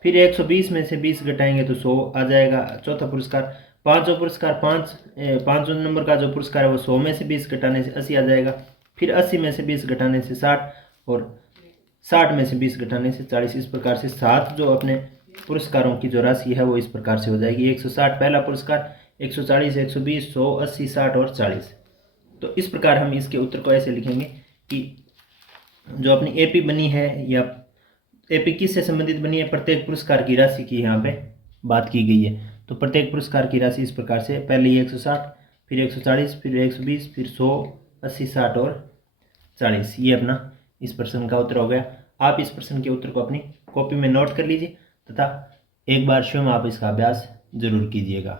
फिर 120 में से 20 घटाएंगे तो 100 आ जाएगा चौथा पुरस्कार। पाँचों पुरस्कार पाँचों नंबर का जो पुरस्कार है वो 100 में से 20 घटाने से 80 आ जाएगा, फिर 80 में से 20 घटाने से 60, और 60 में से 20 घटाने से 40। इस प्रकार से 7 जो अपने पुरस्कारों की जो राशि है वो इस प्रकार से हो जाएगी। 160 पहला पुरस्कार, 140, 120, 100, 80, 60 और 40। तो इस प्रकार हम इसके उत्तर को ऐसे लिखेंगे कि जो अपनी एपी बनी है या एपी किससे संबंधित बनी है, प्रत्येक पुरस्कार की राशि की यहाँ पे बात की गई है। तो प्रत्येक पुरस्कार की राशि इस प्रकार से, पहले 160, फिर 140, फिर 120, फिर 100, 80, 60 और 40। ये अपना इस प्रश्न का उत्तर हो गया। आप इस प्रश्न के उत्तर को अपनी कॉपी में नोट कर लीजिए तथा एक बार स्वयं आप इसका अभ्यास जरूर कीजिएगा।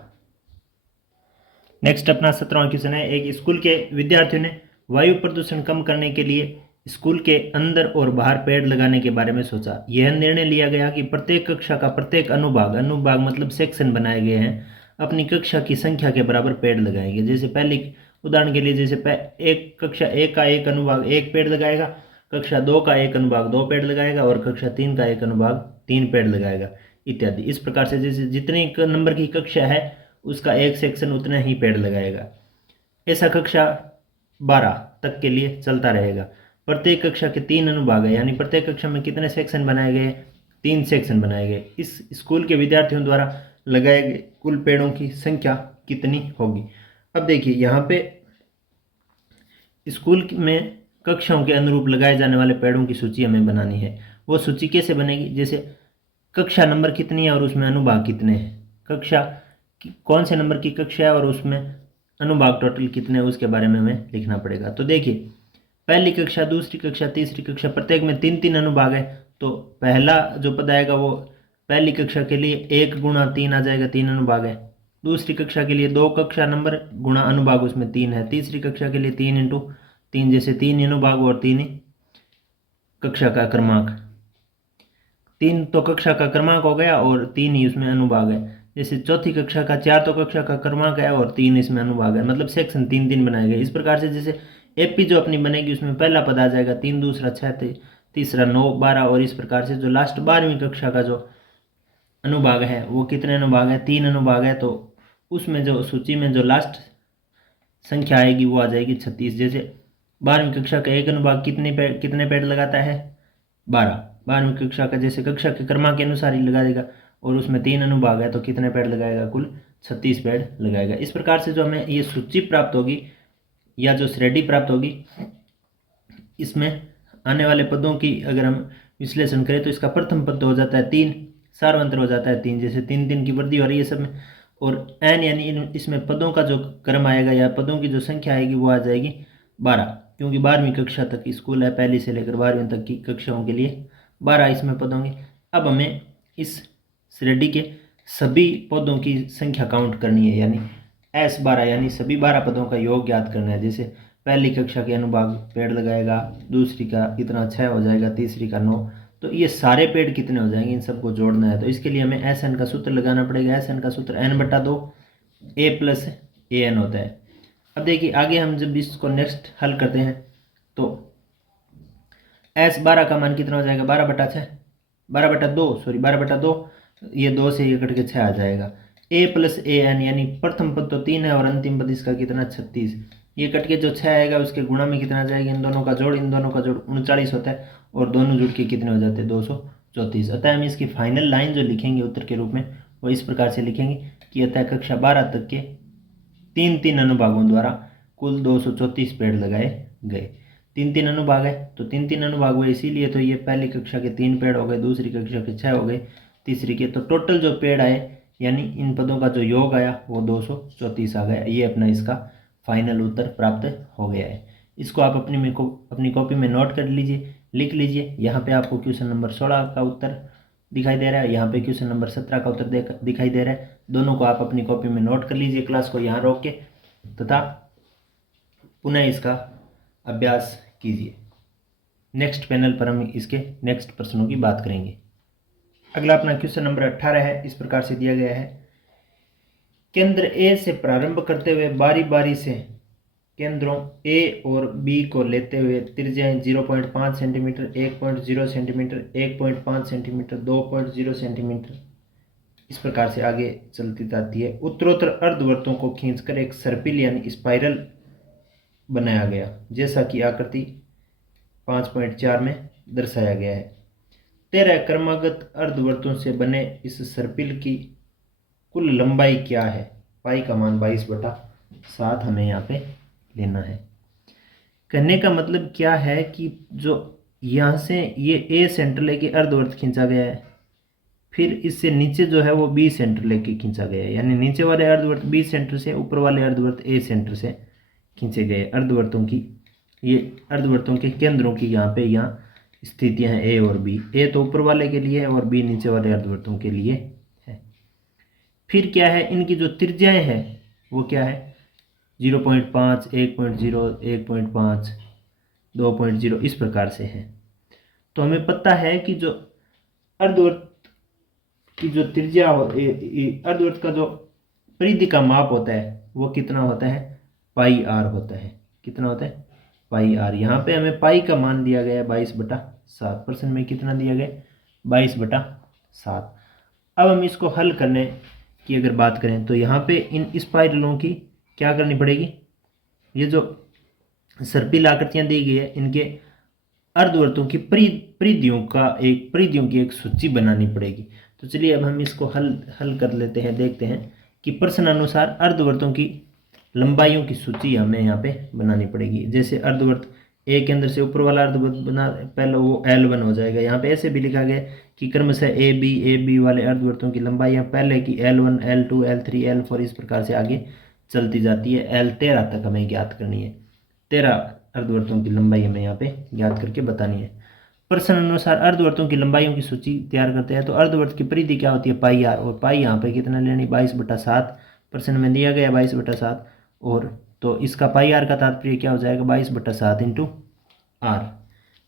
नेक्स्ट अपना 17वां क्वेश्चन है, एक स्कूल के विद्यार्थियों ने वायु प्रदूषण कम करने के लिए स्कूल के अंदर और बाहर पेड़ लगाने के बारे में सोचा। यह निर्णय लिया गया कि प्रत्येक कक्षा का प्रत्येक अनुभाग मतलब सेक्शन बनाए गए हैं, अपनी कक्षा की संख्या के बराबर पेड़ लगाएंगे। जैसे पहली उदाहरण के लिए, जैसे एक कक्षा 1 का एक अनुभाग 1 पेड़ लगाएगा, कक्षा 2 का एक अनुभाग 2 पेड़ लगाएगा, और कक्षा 3 का एक अनुभाग 3 पेड़ लगाएगा इत्यादि। इस प्रकार से जैसे जितनी नंबर की कक्षा है उसका एक सेक्शन उतना ही पेड़ लगाएगा। ऐसा कक्षा 12 तक के लिए चलता रहेगा। प्रत्येक कक्षा के 3 अनुभाग है, यानी प्रत्येक कक्षा में कितने सेक्शन बनाए गए, 3 सेक्शन बनाए गए। इस स्कूल के विद्यार्थियों द्वारा लगाए गए कुल पेड़ों की संख्या कितनी होगी। अब देखिए यहाँ पे स्कूल में कक्षाओं के अनुरूप लगाए जाने वाले पेड़ों की सूची हमें बनानी है। वो सूची कैसे बनेगी, जैसे कक्षा नंबर कितनी है और उसमें अनुभाग कितने हैं, कक्षा कौन से नंबर की कक्षा है और उसमें अनुभाग टोटल कितने हैं, उसके बारे में हमें लिखना पड़ेगा। तो देखिए पहली कक्षा, दूसरी कक्षा, तीसरी कक्षा, प्रत्येक में 3-3 अनुभाग है, तो पहला जो पद आएगा वो पहली कक्षा के लिए 1 × 3 आ जाएगा, 3 अनुभाग है। दूसरी कक्षा के लिए 2 कक्षा नंबर गुणा अनुभाग उसमें 3 है। तीसरी कक्षा के लिए 3 × 3, जैसे 3 अनुभाग और 3 कक्षा का क्रमांक, 3 तो कक्षा का क्रमांक हो गया और 3 ही उसमें अनुभाग है। जैसे चौथी कक्षा का 4 तो कक्षा का क्रमांक है और 3 इसमें अनुभाग है, मतलब सेक्शन 3 बनाए गए। इस प्रकार से जैसे एपी जो अपनी बनेगी उसमें पहला पद आ जाएगा 3, दूसरा 6, तीसरा 9, 12 और इस प्रकार से जो लास्ट 12वीं कक्षा का जो अनुभाग है वो कितने अनुभाग है, 3 अनुभाग है। तो उसमें जो सूची में जो लास्ट संख्या आएगी वो आ जाएगी 36। जैसे 12वीं कक्षा का एक अनुभाग कितने पेड़ लगाता है, 12। 12वीं कक्षा का जैसे कक्षा के क्रमांक के अनुसार ही लगा देगा और उसमें 3 अनुभाग है तो कितने पेड़ लगाएगा, कुल 36 पेड़ लगाएगा। इस प्रकार से जो हमें ये सूची प्राप्त होगी या जो श्रेणी प्राप्त होगी, इसमें आने वाले पदों की अगर हम विश्लेषण करें तो इसका प्रथम पद तो हो जाता है 3, सार्वंत्र हो जाता है 3, जैसे 3 की वृद्धि हो रही है सब में। और एन यानी इसमें पदों का जो क्रम आएगा या पदों की जो संख्या आएगी वो आ जाएगी 12, क्योंकि 12वीं कक्षा तक स्कूल है, पहली से लेकर 12वीं तक की कक्षाओं के लिए 12 इसमें पद होंगे। अब हमें इस श्रेणी के सभी पदों की संख्या काउंट करनी है, यानी S12 यानी सभी 12 पदों का योग ज्ञात करना है। जैसे पहली कक्षा के अनुभाग पेड़ लगाएगा, दूसरी का इतना 6 हो जाएगा, तीसरी का 9, तो ये सारे पेड़ कितने हो जाएंगे, इन सबको जोड़ना है। तो इसके लिए हमें एस एन का सूत्र लगाना पड़ेगा। एस एन का सूत्र n/2 a + an होता है। अब देखिए आगे हम जब इसको नेक्स्ट हल करते हैं तो S12 का मान कितना हो जाएगा, 12/6, 12/2 ये 2 से ये कट के 6 आ जाएगा। a + an यानी प्रथम पद तो 3 है और अंतिम पद इसका कितना 36, ये कट के जो 6 आएगा उसके गुणा में कितना जाएगा, इन दोनों का जोड़ 39 होता है और दोनों जुड़ के कितने हो जाते हैं 234। अतः हम इसकी फाइनल लाइन जो लिखेंगे उत्तर के रूप में वो इस प्रकार से लिखेंगे कि अतः कक्षा 12 तक के 3 अनुभागों द्वारा कुल 234 पेड़ लगाए गए। 3 अनुभाग है तो 3 अनुभाग हुए, इसीलिए तो ये पहली कक्षा के 3 पेड़ हो गए, दूसरी कक्षा के 6 हो गए, तीसरी के, तो टोटल जो पेड़ आए यानी इन पदों का जो योग आया वो 234 आ गया। ये अपना इसका फाइनल उत्तर प्राप्त हो गया है। इसको आप अपनी कॉपी में नोट कर लीजिए, लिख लीजिए। यहाँ पे आपको क्वेश्चन नंबर 16 का उत्तर दिखाई दे रहा है, यहाँ पे क्वेश्चन नंबर 17 का उत्तर दिखाई दे रहा है। दोनों को आप अपनी कॉपी में नोट कर लीजिए, क्लास को यहाँ रोक के, तथा पुनः इसका अभ्यास कीजिए। नेक्स्ट पैनल पर हम इसके नेक्स्ट प्रश्नों की बात करेंगे। अगला अपना क्वेश्चन नंबर 18 है, इस प्रकार से दिया गया है। केंद्र ए से प्रारंभ करते हुए बारी बारी से केंद्रों ए और बी को लेते हुए त्रिज्याएं 0.5 सेंटीमीटर, 1.0 सेंटीमीटर, 1.5 सेंटीमीटर, 2.0 सेंटीमीटर इस प्रकार से आगे चलती जाती है। उत्तरोत्तर अर्धवृत्तों को खींचकर एक सर्पिल यानी स्पाइरल बनाया गया, जैसा कि आकृति 5.4 में दर्शाया गया है। 13 क्रमागत अर्धवृत्तों से बने इस सर्पिल की कुल लंबाई क्या है? पाई का मान 22/7 हमें यहाँ पे लेना है। कहने का मतलब क्या है कि जो यहाँ से ये ए सेंटर लेके अर्धवृत्त खींचा गया है, फिर इससे नीचे जो है वो बी सेंटर लेके खींचा गया है, यानी नीचे वाले अर्धवृत्त बी सेंटर से, ऊपर वाले अर्धवृत्त ए सेंटर से खींचे गए। अर्धवृत्तों की ये अर्धवृत्तों के केंद्रों की यहाँ स्थितियाँ हैं ए और बी। ए तो ऊपर वाले के लिए है और बी नीचे वाले अर्धवृत्तों के लिए है। फिर क्या है, इनकी जो त्रिज्याएं हैं वो क्या है, 0.5, 1.0, 1.5, 2.0 इस प्रकार से है। तो हमें पता है कि जो अर्धवृत्त की जो त्रिज्या अर्धवृत्त का जो परिधि का माप होता है वो कितना होता है, πr होता है। कितना होता है, πr। यहाँ पे हमें पाई का मान दिया गया है 22/7, प्रश्न में कितना दिया गया, 22/7। अब हम इसको हल करने की अगर बात करें तो यहाँ पे इन स्पाइरलों की क्या करनी पड़ेगी, ये जो सर्पिल आकृतियाँ दी गई है इनके अर्धवृत्तों की परिधियों की एक सूची बनानी पड़ेगी। तो चलिए अब हम इसको हल कर लेते हैं, देखते हैं कि प्रश्न अनुसार अर्धवृत्तों की लंबाइयों की सूची हमें यहाँ पे बनानी पड़ेगी। जैसे अर्धवृत्त ए केंद्र से ऊपर वाला अर्धवृत्त बना, पहले वो L1 हो जाएगा। यहाँ पे ऐसे भी लिखा गया कि क्रमशः ए बी वाले अर्धवृत्तों की लंबाइयाँ पहले की L1, L2, L3, L4 इस प्रकार से आगे चलती जाती है। L13 तक हमें ज्ञात करनी है। 13 अर्धवृत्तों की लंबाई हमें यहाँ पे ज्ञात करके बतानी है। प्रश्न अनुसार अर्धवृत्तों की लंबाइयों की सूची तैयार करते हैं। तो अर्धवृत्त की परिधि क्या होती है, πr, और पाई यहाँ पे कितना लेनी, 22/7 प्रश्न में दिया गया 22/7। और तो इसका πr का तात्पर्य क्या हो जाएगा, 22/7 × r।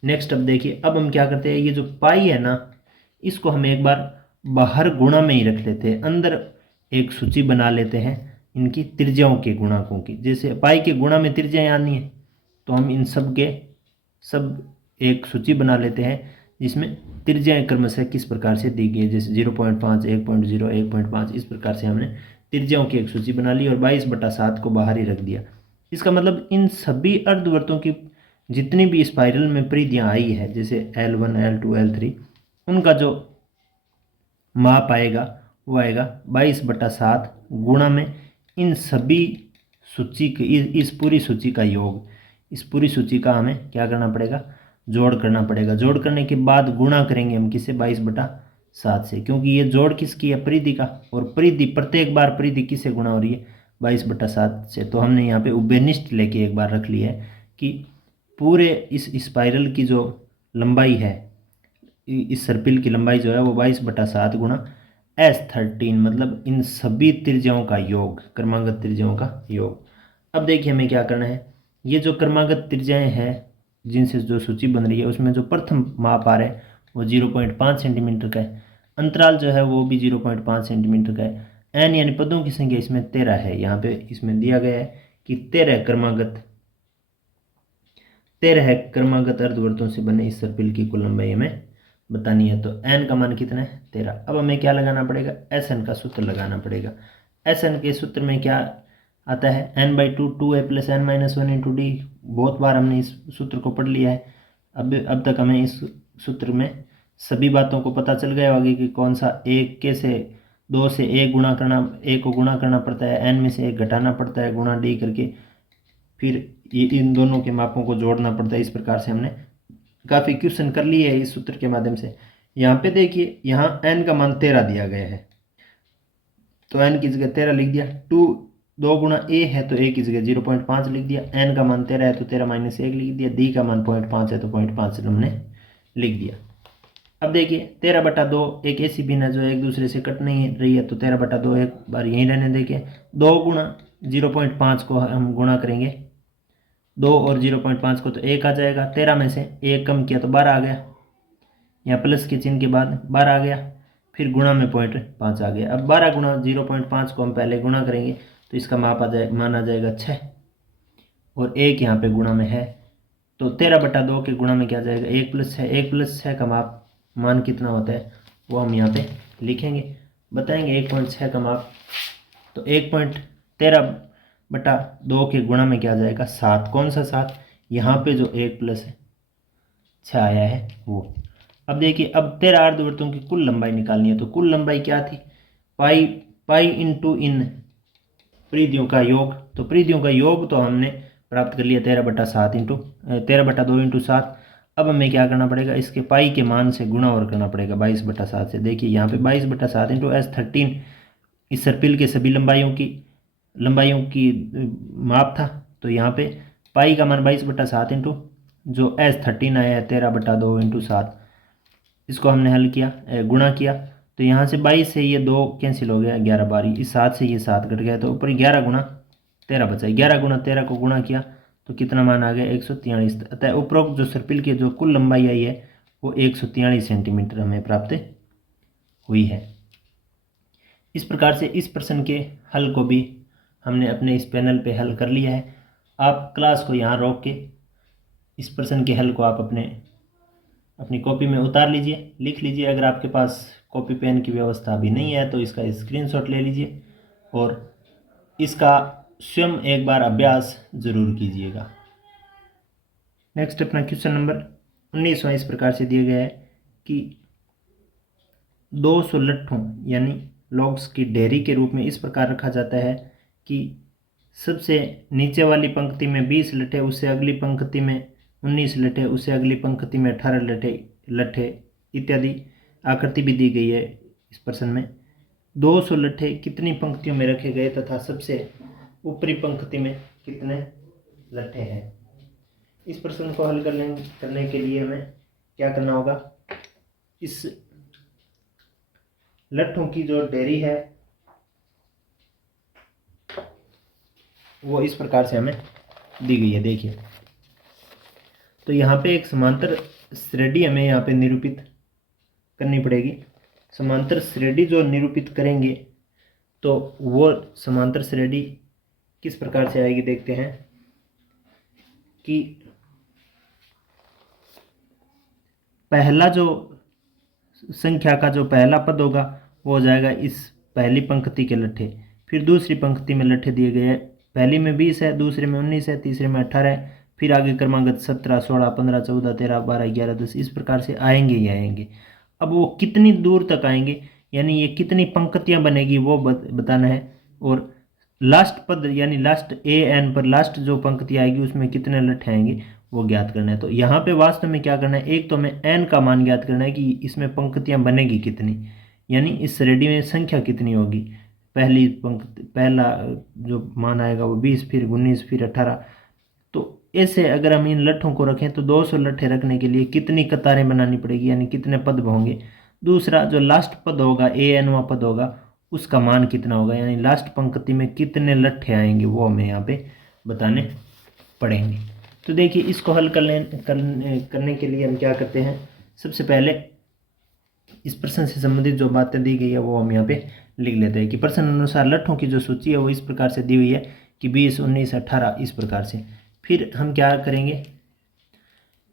नेक्स्ट अब देखिए, अब हम क्या करते हैं, ये जो पाई है ना, इसको हम एक बार बाहर गुणा में ही रख लेते हैं, अंदर एक सूची बना लेते हैं इनकी त्रिज्याओं के गुणांकों की। जैसे पाई के गुणा में त्रिज्याएं आनी है, तो हम इन सब के सब एक सूची बना लेते हैं जिसमें त्रिज्याएं क्रमशः किस प्रकार से दी गई है। जैसे 0.5, 1.0, 1.5, इस प्रकार से हमने त्रिज्याओं की एक सूची बना ली और 22/7 को बाहर ही रख दिया। इसका मतलब इन सभी अर्धवृत्तों की जितनी भी स्पाइरल में परिधियां आई है, जैसे L1, L2, L3, उनका जो माप आएगा वो आएगा 22/7 गुणा में इन सभी सूची के इस पूरी सूची का योग। इस पूरी सूची का हमें क्या करना पड़ेगा, जोड़ करना पड़ेगा। जोड़ करने के बाद गुणा करेंगे हम किसे, 22/7 से, क्योंकि ये जोड़ किसकी है, परिधि का, और परिधि प्रत्येक बार परिधि किससे गुणा हो रही है, 22/7 से। तो हमने यहाँ पे उभयनिष्ठ लेके एक बार रख लिया है कि पूरे इस स्पाइरल की जो लंबाई है, इस सर्पिल की लंबाई जो है वो 22/7 गुणा S13, मतलब इन सभी त्रिज्याओं का योग, क्रमागत त्रिज्याओं का योग। अब देखिए हमें क्या करना है, ये जो क्रमागत त्रिज्याएं हैं जिनसे जो सूची बन रही है, उसमें जो प्रथम माप आ रहा है वो 0.5 सेंटीमीटर का है, अंतराल जो है वो भी 0.5 सेंटीमीटर का है। एन यानी पदों की संख्या इसमें 13 है। यहाँ पे इसमें दिया गया है कि 13 क्रमागत अर्धवृत्तों से बने इस सर्पिल की कुल लंबाई हमें बतानी है। तो एन का मान कितना है, 13। अब हमें क्या लगाना पड़ेगा, एस एन का सूत्र लगाना पड़ेगा। एस एन के सूत्र में क्या आता है, n/2 2a + n-1 × d। बहुत बार हमने इस सूत्र को पढ़ लिया है। अब तक हमें इस सूत्र में सभी बातों को पता चल गया होगा कि कौन सा एक कैसे 2 से a गुणा करना, a को गुणा करना पड़ता है, n में से 1 घटाना पड़ता है गुणा d करके, फिर ये इन दोनों के मापों को जोड़ना पड़ता है। इस प्रकार से हमने काफ़ी क्वेश्चन कर लिए है इस सूत्र के माध्यम से। यहाँ पे देखिए, यहाँ n का मान 13 दिया गया है, तो n की जगह 13 लिख दिया। 2 गुणा a है तो a की जगह 0.5 लिख दिया। n का मान 13 है तो 13 - 1 लिख दिया। d का मान 0.5 है तो 0.5 हमने लिख दिया। अब देखिए 13/2 एक ऐसी भिन्न है जो एक दूसरे से कट नहीं रही है, तो 13/2 एक बार यहीं रहने देखिए। 2 गुणा 0.5 को हम गुणा करेंगे, 2 और 0.5 को तो 1 आ जाएगा। 13 में से 1 कम किया तो 12 आ गया, यहाँ प्लस के चिन्ह के बाद 12 आ गया, फिर गुणा में 0.5 आ गया। अब 12 गुणा 0.5 को हम पहले गुणा करेंगे तो इसका माप आ जाए, मान आ जाएगा 6, और 1 यहाँ पे गुणा में है, तो 13/2 के गुणा में क्या आ जाएगा, 1 + 6। 1 + 6 का मान कितना होता है वो हम यहाँ पे लिखेंगे, बताएंगे 1.6 का माप। तो 1.13/2 के गुणा में क्या आ जाएगा, 7। कौन सा 7, यहाँ पे जो 1 + 6 आया है वो। अब देखिए, अब 13 अर्धवृत्तों की कुल लंबाई निकालनी है, तो कुल लंबाई क्या थी, पाई इंटू इन परिधियों का योग। तो परिधियों का योग तो हमने प्राप्त कर लिया 13/2 इंटू 7। अब हमें क्या करना पड़ेगा, इसके पाई के मान से गुणा और करना पड़ेगा 22/7 से। देखिए यहाँ पे 22/7 इंटू S13 इस सर्पिल के सभी लंबाइयों की माप था, तो यहाँ पे पाई का मान 22/7 इंटू जो S13 आया है 13/2 इंटू 7, इसको हमने हल किया, गुणा किया, तो यहाँ से 22 से ये 2 कैंसिल हो गया, 11 12, इस 7 से ये 7 कट गया, तो ऊपर 11 गुणा 13 बचा। 11 गुणा 13 को गुणा किया तो कितना मान आ गया, 143। अतः उपरोक्त जो सर्पिल की जो कुल लंबाई आई है वो 143 सेंटीमीटर हमें प्राप्त हुई है। इस प्रकार से इस प्रश्न के हल को भी हमने अपने इस पैनल पे हल कर लिया है। आप क्लास को यहाँ रोक के इस प्रश्न के हल को आप अपनी कॉपी में उतार लीजिए, लिख लीजिए। अगर आपके पास कॉपी पेन की व्यवस्था अभी नहीं है तो इसका स्क्रीनशॉट ले लीजिए और इसका स्वयं एक बार अभ्यास जरूर कीजिएगा। नेक्स्ट अपना क्वेश्चन नंबर 19वां इस प्रकार से दिया गया है कि 200 लट्ठों यानी लॉग्स की ढेरी के रूप में इस प्रकार रखा जाता है कि सबसे नीचे वाली पंक्ति में 20 लट्ठे, उससे अगली पंक्ति में 19 लट्ठे, उससे अगली पंक्ति में 18 लट्ठे इत्यादि आकृति भी दी गई है। इस प्रश्न में 200 लट्ठे कितनी पंक्तियों में रखे गए तथा सबसे ऊपरी पंक्ति में कितने लट्ठे हैं। इस प्रश्न को हल करने के लिए हमें क्या करना होगा, इस लट्ठों की जो ढेरी है वो इस प्रकार से हमें दी गई है। देखिए तो यहाँ पे एक समांतर श्रेणी हमें यहाँ पे निरूपित करनी पड़ेगी। समांतर श्रेणी जो निरूपित करेंगे तो वो समांतर श्रेणी किस प्रकार से आएगी, देखते हैं कि पहला जो संख्या का जो पहला पद होगा वो हो जाएगा इस पहली पंक्ति के लट्ठे, फिर दूसरी पंक्ति में लट्ठे दिए गए हैं, पहली में 20 है, दूसरे में 19 है, तीसरे में 18 है, फिर आगे क्रमागत 17, 16, 15, 14, 13, 12, 11, 10 इस प्रकार से आएंगे ही आएंगे। अब वो कितनी दूर तक आएंगे यानी ये कितनी पंक्तियां बनेगी वो बताना है, और लास्ट पद यानी लास्ट ए एन पर लास्ट जो पंक्ति आएगी उसमें कितने लट्ठे आएंगे वो ज्ञात करना है। तो यहाँ पे वास्तव में क्या करना है, एक तो हमें एन का मान ज्ञात करना है कि इसमें पंक्तियां बनेगी कितनी, यानी इस श्रेणी में संख्या कितनी होगी। पहली पंक्ति पहला जो मान आएगा वो 20, फिर 19, फिर 18। तो ऐसे अगर हम इन लट्ठों को रखें तो 200 लट्ठे रखने के लिए कितनी कतारें बनानी पड़ेगी, यानी कितने पद होंगे। दूसरा जो लास्ट पद होगा ए एनवा पद होगा उसका मान कितना होगा, यानी लास्ट पंक्ति में कितने लट्ठे आएंगे वो हमें यहाँ पे बताने पड़ेंगे। तो देखिए इसको हल करने के लिए हम क्या करते हैं, सबसे पहले इस प्रश्न से संबंधित जो बातें दी गई है वो हम यहाँ पे लिख लेते हैं कि प्रश्न अनुसार लट्ठों की जो सूची है वो इस प्रकार से दी हुई है कि 20, 19, 18 इस प्रकार से। फिर हम क्या करेंगे,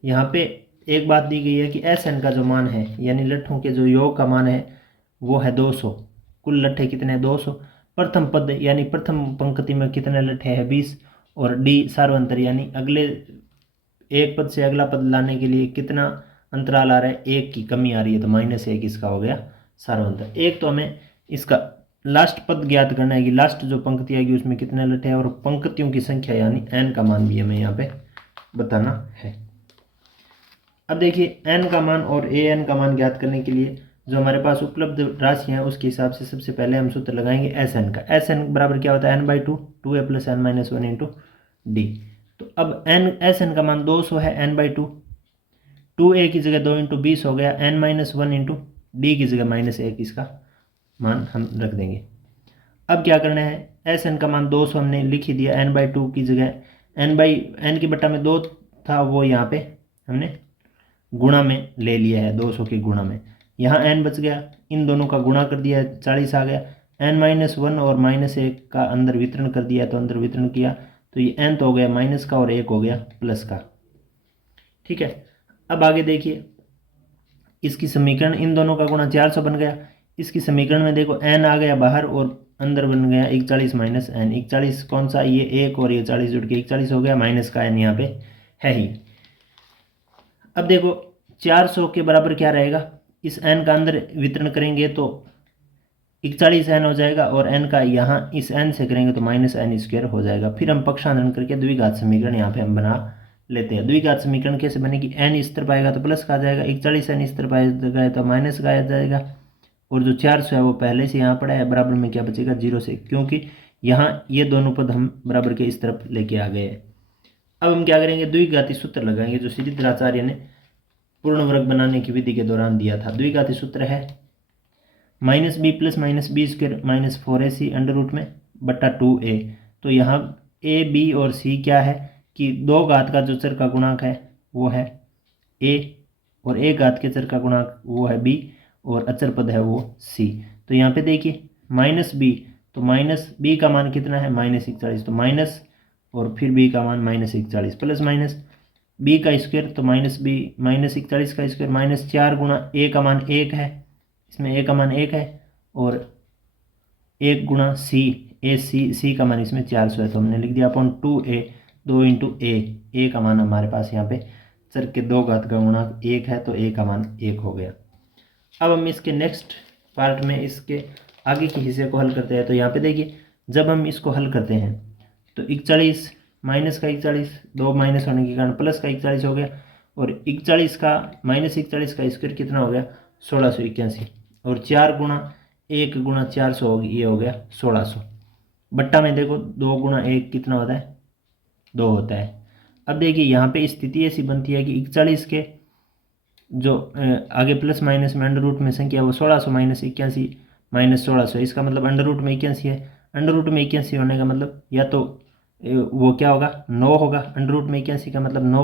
यहाँ पे एक बात दी गई है कि एस एन का जो मान है यानी लट्ठों के जो योग का मान है वो है 200। कुल लट्ठे कितने हैं, 200। प्रथम पद यानी प्रथम पंक्ति में कितने लट्ठे हैं, 20। और डी सार्वंतर यानी अगले एक पद से अगला पद लाने के लिए कितना अंतराल आ रहा है, एक की कमी आ रही है तो -1 इसका हो गया सार्वंतर। एक तो हमें इसका लास्ट पद ज्ञात करना है कि लास्ट जो पंक्ति आएगी उसमें कितने लट्ठे हैं, और पंक्तियों की संख्या यानी एन का मान भी हमें यहाँ पे बताना है। अब देखिए एन का मान और ए एन का मान ज्ञात करने के लिए जो हमारे पास उपलब्ध राशि है उसके हिसाब से सबसे पहले हम सूत्र लगाएंगे एस एन का। एस एन बराबर क्या होता है, n/2 2a + n - 1 into D. तो अब एन एस एन का मान 200 है, n/2 2a की जगह 2 × 20 हो गया, n - 1 इंटू डी की जगह -1 इसका मान हम रख देंगे। अब क्या करना है, एस एन का मान 200 हमने लिख ही दिया, n/2 की जगह n की बट्टा में 2 था वो यहाँ पे हमने गुणा में ले लिया है, 200 के गुणा में। यहाँ n बच गया, इन दोनों का गुणा कर दिया 40 आ गया, n - 1 और -1 का अंदर वितरण कर दिया तो अंदर वितरण किया तो ये n तो हो गया माइनस का और 1 हो गया प्लस का। ठीक है, अब आगे देखिए इसकी समीकरण, इन दोनों का गुणा 400 बन गया। इसकी समीकरण में देखो n आ गया बाहर और अंदर बन गया 41 - n। 41 कौन सा, ये 1 और ये 40 जुड़ के 41 हो गया, माइनस का n यहाँ पे है ही। अब देखो 400 के बराबर क्या रहेगा, इस n का अंदर वितरण करेंगे तो 41 n हो जाएगा और n का यहाँ इस n से करेंगे तो -n² हो जाएगा। फिर हम पक्षांतरण करके द्विघात समीकरण यहाँ पे हम बना लेते हैं। द्विघात समीकरण कैसे बनेगी, n इस तरफ आएगा तो प्लस का आ जाएगा, 41 n इस तरफ आएगा तो माइनस का आ जाएगा, और जो 400 है वो पहले से यहाँ पड़ा है, बराबर में क्या बचेगा 0 से, क्योंकि यहाँ ये दोनों पद हम बराबर के इस तरफ लेके आ गए। अब हम क्या करेंगे, द्विघाती सूत्र लगाएंगे जो श्रीधराचार्य ने पूर्ण वर्ग बनाने की विधि के दौरान दिया था। द्विघाती सूत्र है -b + -b² - 4ac under root में बट्टा 2a। तो यहाँ a b और c क्या है कि 2 घात का जो चर का गुणांक है वो है a और 1 घात के चर का गुणांक वो है b और अचर पद है वो c। तो यहाँ पे देखिए -b, तो -b का मान कितना है -41, तो माइनस और फिर b का मान -41 प्लस माइनस b का स्क्वायर तो -b -41 का स्क्वायर -4 गुणा a का मान 1 है, इसमें a का मान 1 है, और 1 गुणा c का मान इसमें 400 है तो हमने लिख दिया अपॉन 2a, 2 × a का मान हमारे पास यहाँ पे चर के 2 घात का गुणांक 1 है तो a का मान 1 हो गया। अब हम इसके नेक्स्ट पार्ट में इसके आगे के हिस्से को हल करते हैं। तो यहाँ पे देखिए जब हम इसको हल करते हैं तो 41 माइनस का 41, 2 माइनस होने के कारण प्लस का 41 हो गया, और 41 का -41 का स्क्वायर कितना हो गया 1681, और 4 गुणा 1 गुणा 400 होगी, ये हो गया 1600। बट्टा में देखो 2 गुणा 1 कितना होता है 2 होता है। अब देखिए यहाँ पे स्थिति ऐसी बनती है कि 41 के जो आगे प्लस माइनस में अंडर रूट में संख्या वो 1600 - 81 - 1600, इसका मतलब अंडर रूट में 81 है। अंडर रूट में 81 होने का मतलब या तो वो क्या होगा 9 होगा, अंडर रूट में 81 का मतलब 9,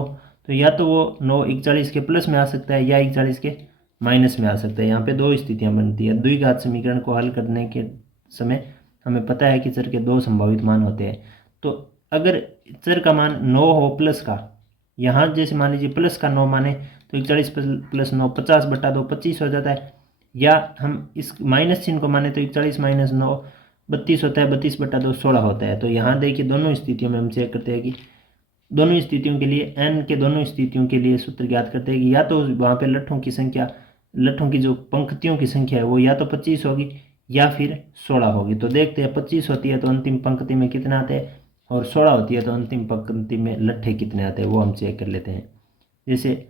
तो या तो वो 9 41 के प्लस में आ सकता है या 41 के माइनस में आ सकता है। यहाँ पे दो स्थितियाँ बनती है। द्विघात समीकरण को हल करने के समय हमें पता है कि चर के दो संभावित मान होते हैं। तो अगर चर का मान 9 हो प्लस का, यहाँ जैसे मान लीजिए प्लस का 9 माने तो 41 प्लस 9 50/2 25 हो जाता है। या हम इस माइनस चिन्ह को माने तो 41 माइनस 9 32 होता है, 32/2 16 होता है। तो यहाँ देखिए दोनों स्थितियों में हम चेक करते हैं कि दोनों स्थितियों के लिए n के दोनों स्थितियों के लिए सूत्र ज्ञात करते हैं कि या तो वहाँ पे लट्ठों की संख्या, लट्ठों की जो पंक्तियों की संख्या है वो या तो 25 होगी या फिर 16 होगी। तो देखते हैं 25 होती है तो अंतिम पंक्ति में कितना आते हैं और 16 होती है तो अंतिम पंक्ति में लट्ठे कितने आते हैं वो हम चेक कर लेते हैं। जैसे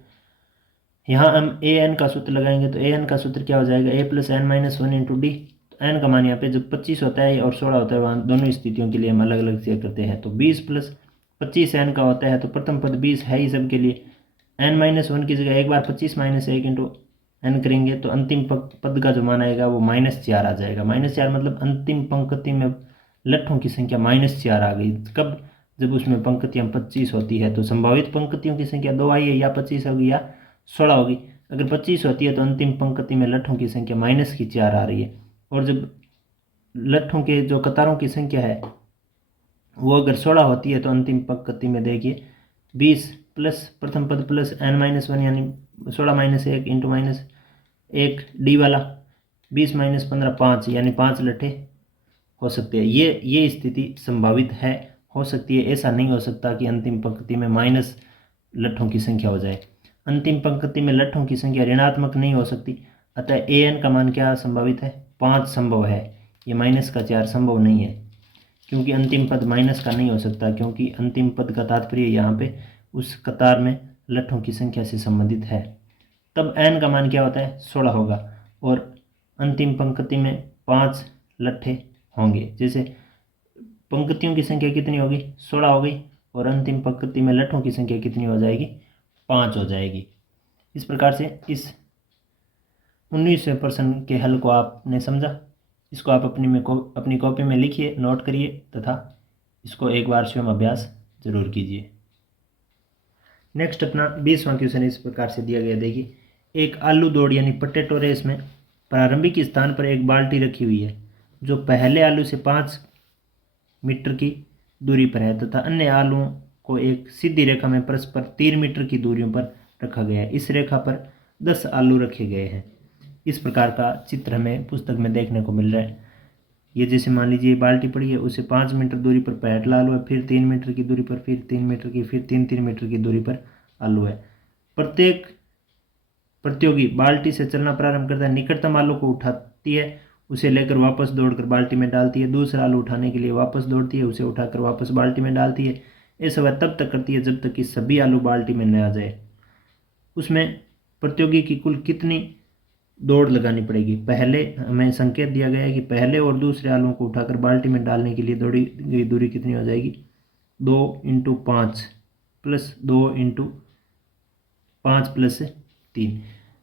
यहाँ हम an का सूत्र लगाएंगे तो an का सूत्र क्या हो जाएगा, a + n - 1 × d। तो n का मान यहाँ पे जब 25 होता है और 16 होता है वहाँ दोनों स्थितियों के लिए हम अलग अलग चेक करते हैं। तो 20 + 25 n का होता है तो प्रथम पद 20 है ही सबके लिए, n - 1 की जगह एक बार 25 - 1 × n करेंगे तो अंतिम पद का जो मान आएगा वो -4 आ जाएगा। -4 मतलब अंतिम पंक्ति में लट्ठों की संख्या -4 आ गई। कब, जब उसमें पंक्तियाँ 25 होती है। तो संभावित पंक्तियों की संख्या 2 आई है, या 25 होगी या 16 होगी। अगर 25 होती है तो अंतिम पंक्ति में लट्ठों की संख्या -4 आ रही है। और जब लट्ठों के जो कतारों की संख्या है वो अगर 16 होती है तो अंतिम पंक्ति में देखिए 20 प्लस प्रथम पद प्लस n - 1 यानी 16 - 1 × -1 d वाला 20 - 15 5 यानी 5 लट्ठे हो सकते हैं। ये स्थिति संभावित है, हो सकती है। ऐसा नहीं हो सकता कि अंतिम पंक्ति में माइनस लट्ठों की संख्या हो जाए। अंतिम पंक्ति में लट्ठों की संख्या ऋणात्मक नहीं हो सकती। अतः an का मान क्या संभावित है, 5 संभव है। ये -4 संभव नहीं है क्योंकि अंतिम पद माइनस का नहीं हो सकता, क्योंकि अंतिम पद का तात्पर्य यहाँ पे उस कतार में लट्ठों की संख्या से संबंधित है। तब n का मान क्या होता है, 16 होगा और अंतिम पंक्ति में 5 लट्ठे होंगे। जैसे पंक्तियों की संख्या कितनी होगी, 16 हो गई और अंतिम पंक्ति में लट्ठों की संख्या कितनी हो जाएगी, 5 हो जाएगी। इस प्रकार से इस 19वें प्रश्न के हल को आपने समझा। इसको आप अपनी कॉपी में लिखिए, नोट करिए तथा इसको एक बार स्वयं अभ्यास जरूर कीजिए। नेक्स्ट अपना 20वां क्वेश्चन इस प्रकार से दिया गया। देखिए, एक आलू दौड़ यानी पोटैटो रेस में प्रारंभिक स्थान पर एक बाल्टी रखी हुई है जो पहले आलू से 5 मीटर की दूरी पर है तथा अन्य आलुओं को एक सीधी रेखा में परस्पर 3 मीटर की दूरियों पर रखा गया है। इस रेखा पर 10 आलू रखे गए हैं। इस प्रकार का चित्र हमें पुस्तक में देखने को मिल रहा है। ये जैसे मान लीजिए बाल्टी पड़ी है, उसे 5 मीटर दूरी पर पहला आलू है, फिर 3 मीटर की दूरी पर, फिर 3 मीटर की, फिर 3 मीटर की दूरी पर आलू है। प्रत्येक प्रतियोगी बाल्टी से चलना प्रारंभ करता है, निकटतम आलू को उठाती है, उसे लेकर वापस दौड़कर बाल्टी में डालती है, दूसरा आलू उठाने के लिए वापस दौड़ती है, उसे उठाकर वापस बाल्टी में डालती है। ऐसा वह तब तक करती है जब तक कि सभी आलू बाल्टी में न आ जाए। उसमें प्रतियोगी की कुल कितनी दौड़ लगानी पड़ेगी। पहले हमें संकेत दिया गया है कि पहले और दूसरे आलुओं को उठाकर बाल्टी में डालने के लिए दौड़ी गई दूरी कितनी हो जाएगी, 2 × 5 प्लस 2 × 5 प्लस 3।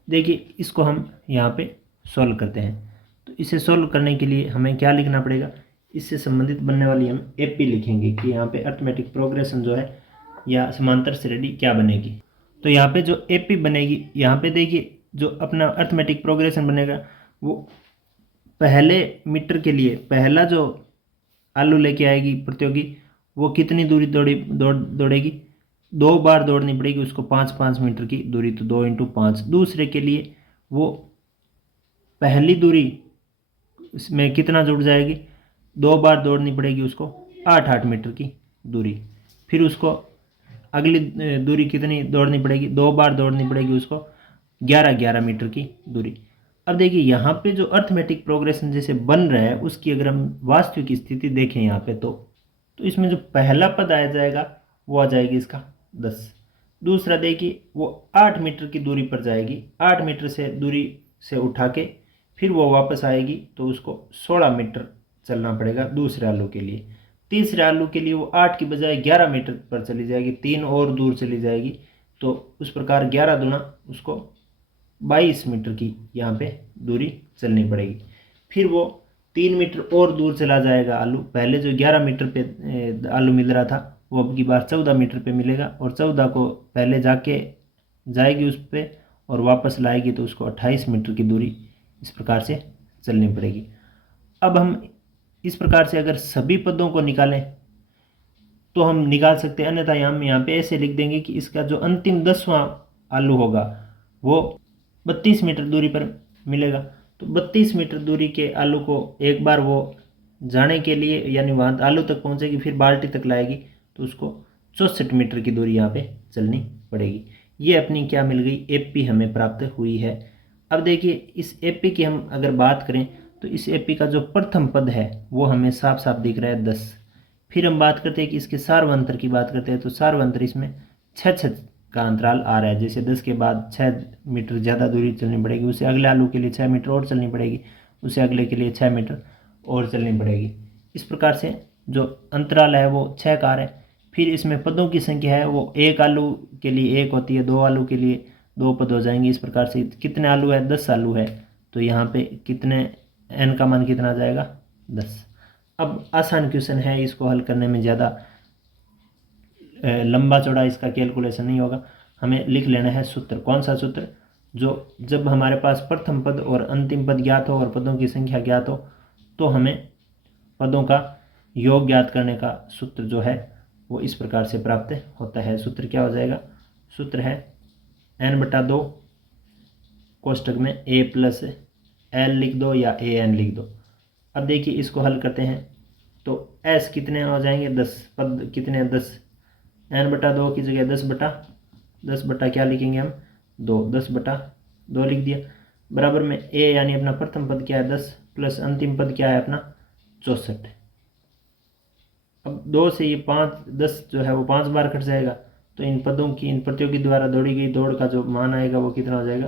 देखिए इसको हम यहाँ पे सॉल्व करते हैं। तो इसे सॉल्व करने के लिए हमें क्या लिखना पड़ेगा, इससे संबंधित बनने वाली हम एपी लिखेंगे कि यहाँ पे अरिथमेटिक प्रोग्रेशन जो है या समांतर श्रेणी क्या बनेगी। तो यहाँ पे जो एपी बनेगी, यहाँ पे देखिए जो अपना अरिथमेटिक प्रोग्रेशन बनेगा वो पहले मीटर के लिए पहला जो आलू लेके आएगी प्रतियोगी वो कितनी दूरी दौड़ेगी, 2 बार दौड़नी पड़ेगी उसको 5-5 मीटर की दूरी, तो 2 × 5। दूसरे के लिए वो पहली दूरी इसमें कितना जुड़ जाएगी, 2 बार दौड़नी पड़ेगी उसको 8-8 मीटर की दूरी। फिर उसको अगली दूरी कितनी दौड़नी पड़ेगी, 2 बार दौड़नी पड़ेगी उसको 11-11 मीटर की दूरी। अब देखिए यहाँ पे जो अरिथमेटिक प्रोग्रेशन जैसे बन रहा है उसकी अगर हम वास्तविक स्थिति देखें यहाँ पे तो इसमें जो पहला पद आ जाएगा वो आ जाएगी इसका 10। दूसरा देखिए वो 8 मीटर की दूरी पर जाएगी, 8 मीटर से दूरी से उठा के फिर वो वापस आएगी तो उसको 16 मीटर चलना पड़ेगा दूसरे आलू के लिए। तीसरे आलू के लिए वो 8 की बजाय 11 मीटर पर चली जाएगी, 3 और दूर चली जाएगी। तो उस प्रकार 11 दूना उसको 22 मीटर की यहाँ पे दूरी चलनी पड़ेगी। फिर वो 3 मीटर और दूर चला जाएगा आलू, पहले जो 11 मीटर पे आलू मिल रहा था वो अब की बार 14 मीटर पे मिलेगा, और 14 को पहले जाएगी उस पर और वापस लाएगी, तो उसको 28 मीटर की दूरी इस प्रकार से चलनी पड़ेगी। अब हम इस प्रकार से अगर सभी पदों को निकालें तो हम निकाल सकते हैं, अन्यथा हम यहाँ पे ऐसे लिख देंगे कि इसका जो अंतिम 10वां आलू होगा वो 32 मीटर दूरी पर मिलेगा। तो 32 मीटर दूरी के आलू को एक बार वो जाने के लिए, यानी वहाँ आलू तक पहुँचेगी फिर बाल्टी तक लाएगी, तो उसको 64 मीटर की दूरी यहाँ पे चलनी पड़ेगी। ये अपनी क्या मिल गई, एपी हमें प्राप्त हुई है। अब देखिए इस एपी की हम अगर बात करें तो इस एपी का जो प्रथम पद है वो हमें साफ साफ दिख रहा है 10। फिर हम बात करते हैं कि इसके सार्वंतर की बात करते हैं, तो सार्वंतर इसमें 6 का अंतराल आ रहा है। जैसे 10 के बाद 6 मीटर ज़्यादा दूरी चलनी पड़ेगी, उसे अगले आलू के लिए 6 मीटर और चलनी पड़ेगी, उसे अगले के लिए 6 मीटर और चलनी पड़ेगी। इस प्रकार से जो अंतराल है वो 6 का आ रहा है। फिर इसमें पदों की संख्या है वो 1 आलू के लिए 1 होती है, 2 आलू के लिए 2 पद हो जाएंगे। इस प्रकार से कितने आलू है, 10 आलू है, तो यहाँ पे कितने n का मान कितना आ जाएगा, 10। अब आसान क्वेश्चन है, इसको हल करने में ज़्यादा लंबा चौड़ा इसका कैलकुलेशन नहीं होगा। हमें लिख लेना है सूत्र। कौन सा सूत्र, जो जब हमारे पास प्रथम पद और अंतिम पद ज्ञात हो और पदों की संख्या ज्ञात हो तो हमें पदों का योग ज्ञात करने का सूत्र जो है वो इस प्रकार से प्राप्त होता है। सूत्र क्या हो जाएगा, सूत्र है n/2 कोष्टक में a + l लिख दो या an लिख दो। अब देखिए इसको हल करते हैं तो s कितने हो जाएंगे, 10, पद कितने 10, n/2 की जगह 10 बटा क्या लिखेंगे हम, 2, 10/2 लिख दिया, बराबर में a यानी अपना प्रथम पद क्या है 10 प्लस अंतिम पद क्या है अपना 64। अब 2 से ये 10 जो है वो 5 बार कट जाएगा, तो इन पदों की, इन प्रतियों के द्वारा दौड़ी गई दौड़ का जो मान आएगा वो कितना हो जाएगा,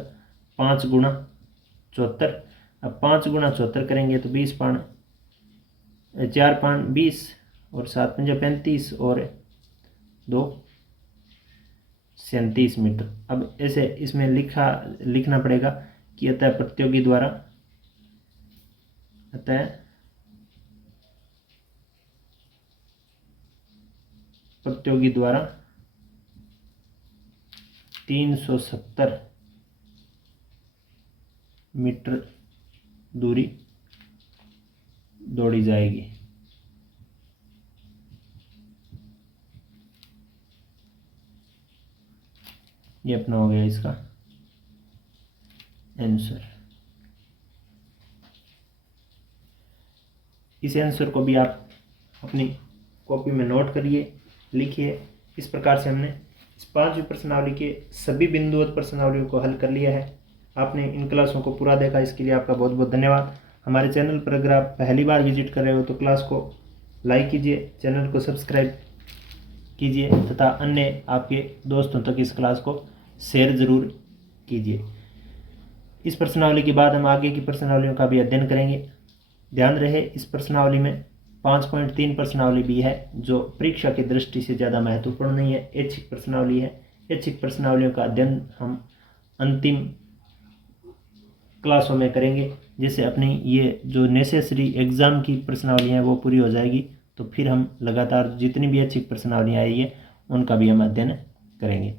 5 × 74। अब 5 × 74 करेंगे तो 20 पान 4 पान 20 और 7 पंजे 35 और 2 37 मीटर। अब ऐसे इसमें लिखना पड़ेगा कि अतः प्रतियोगी द्वारा 370 मीटर दूरी दौड़ी जाएगी। ये अपना हो गया इसका आंसर। इस आंसर को भी आप अपनी कॉपी में नोट करिए, लिखिए। इस प्रकार से हमने इस 5वीं प्रश्नावली के सभी बिंदुवत प्रश्नावलियों को हल कर लिया है। आपने इन क्लासों को पूरा देखा, इसके लिए आपका बहुत बहुत धन्यवाद। हमारे चैनल पर अगर आप पहली बार विजिट कर रहे हो तो क्लास को लाइक कीजिए, चैनल को सब्सक्राइब कीजिए तथा अन्य आपके दोस्तों तक इस क्लास को शेयर ज़रूर कीजिए। इस प्रश्नावली के बाद हम आगे की प्रश्नावलियों का भी अध्ययन करेंगे। ध्यान रहे इस प्रश्नावली में 5.3 प्रश्नावली भी है जो परीक्षा की दृष्टि से ज़्यादा महत्वपूर्ण नहीं है, ऐच्छिक प्रश्नावली है। ऐच्छिक प्रश्नावलियों का अध्ययन हम अंतिम क्लासों में करेंगे। जैसे अपनी ये जो नेसेसरी एग्ज़ाम की प्रश्नावलियाँ हैं वो पूरी हो जाएगी, तो फिर हम लगातार जितनी भी ऐच्छिक प्रश्नावलियाँ आई है उनका भी हम अध्ययन करेंगे।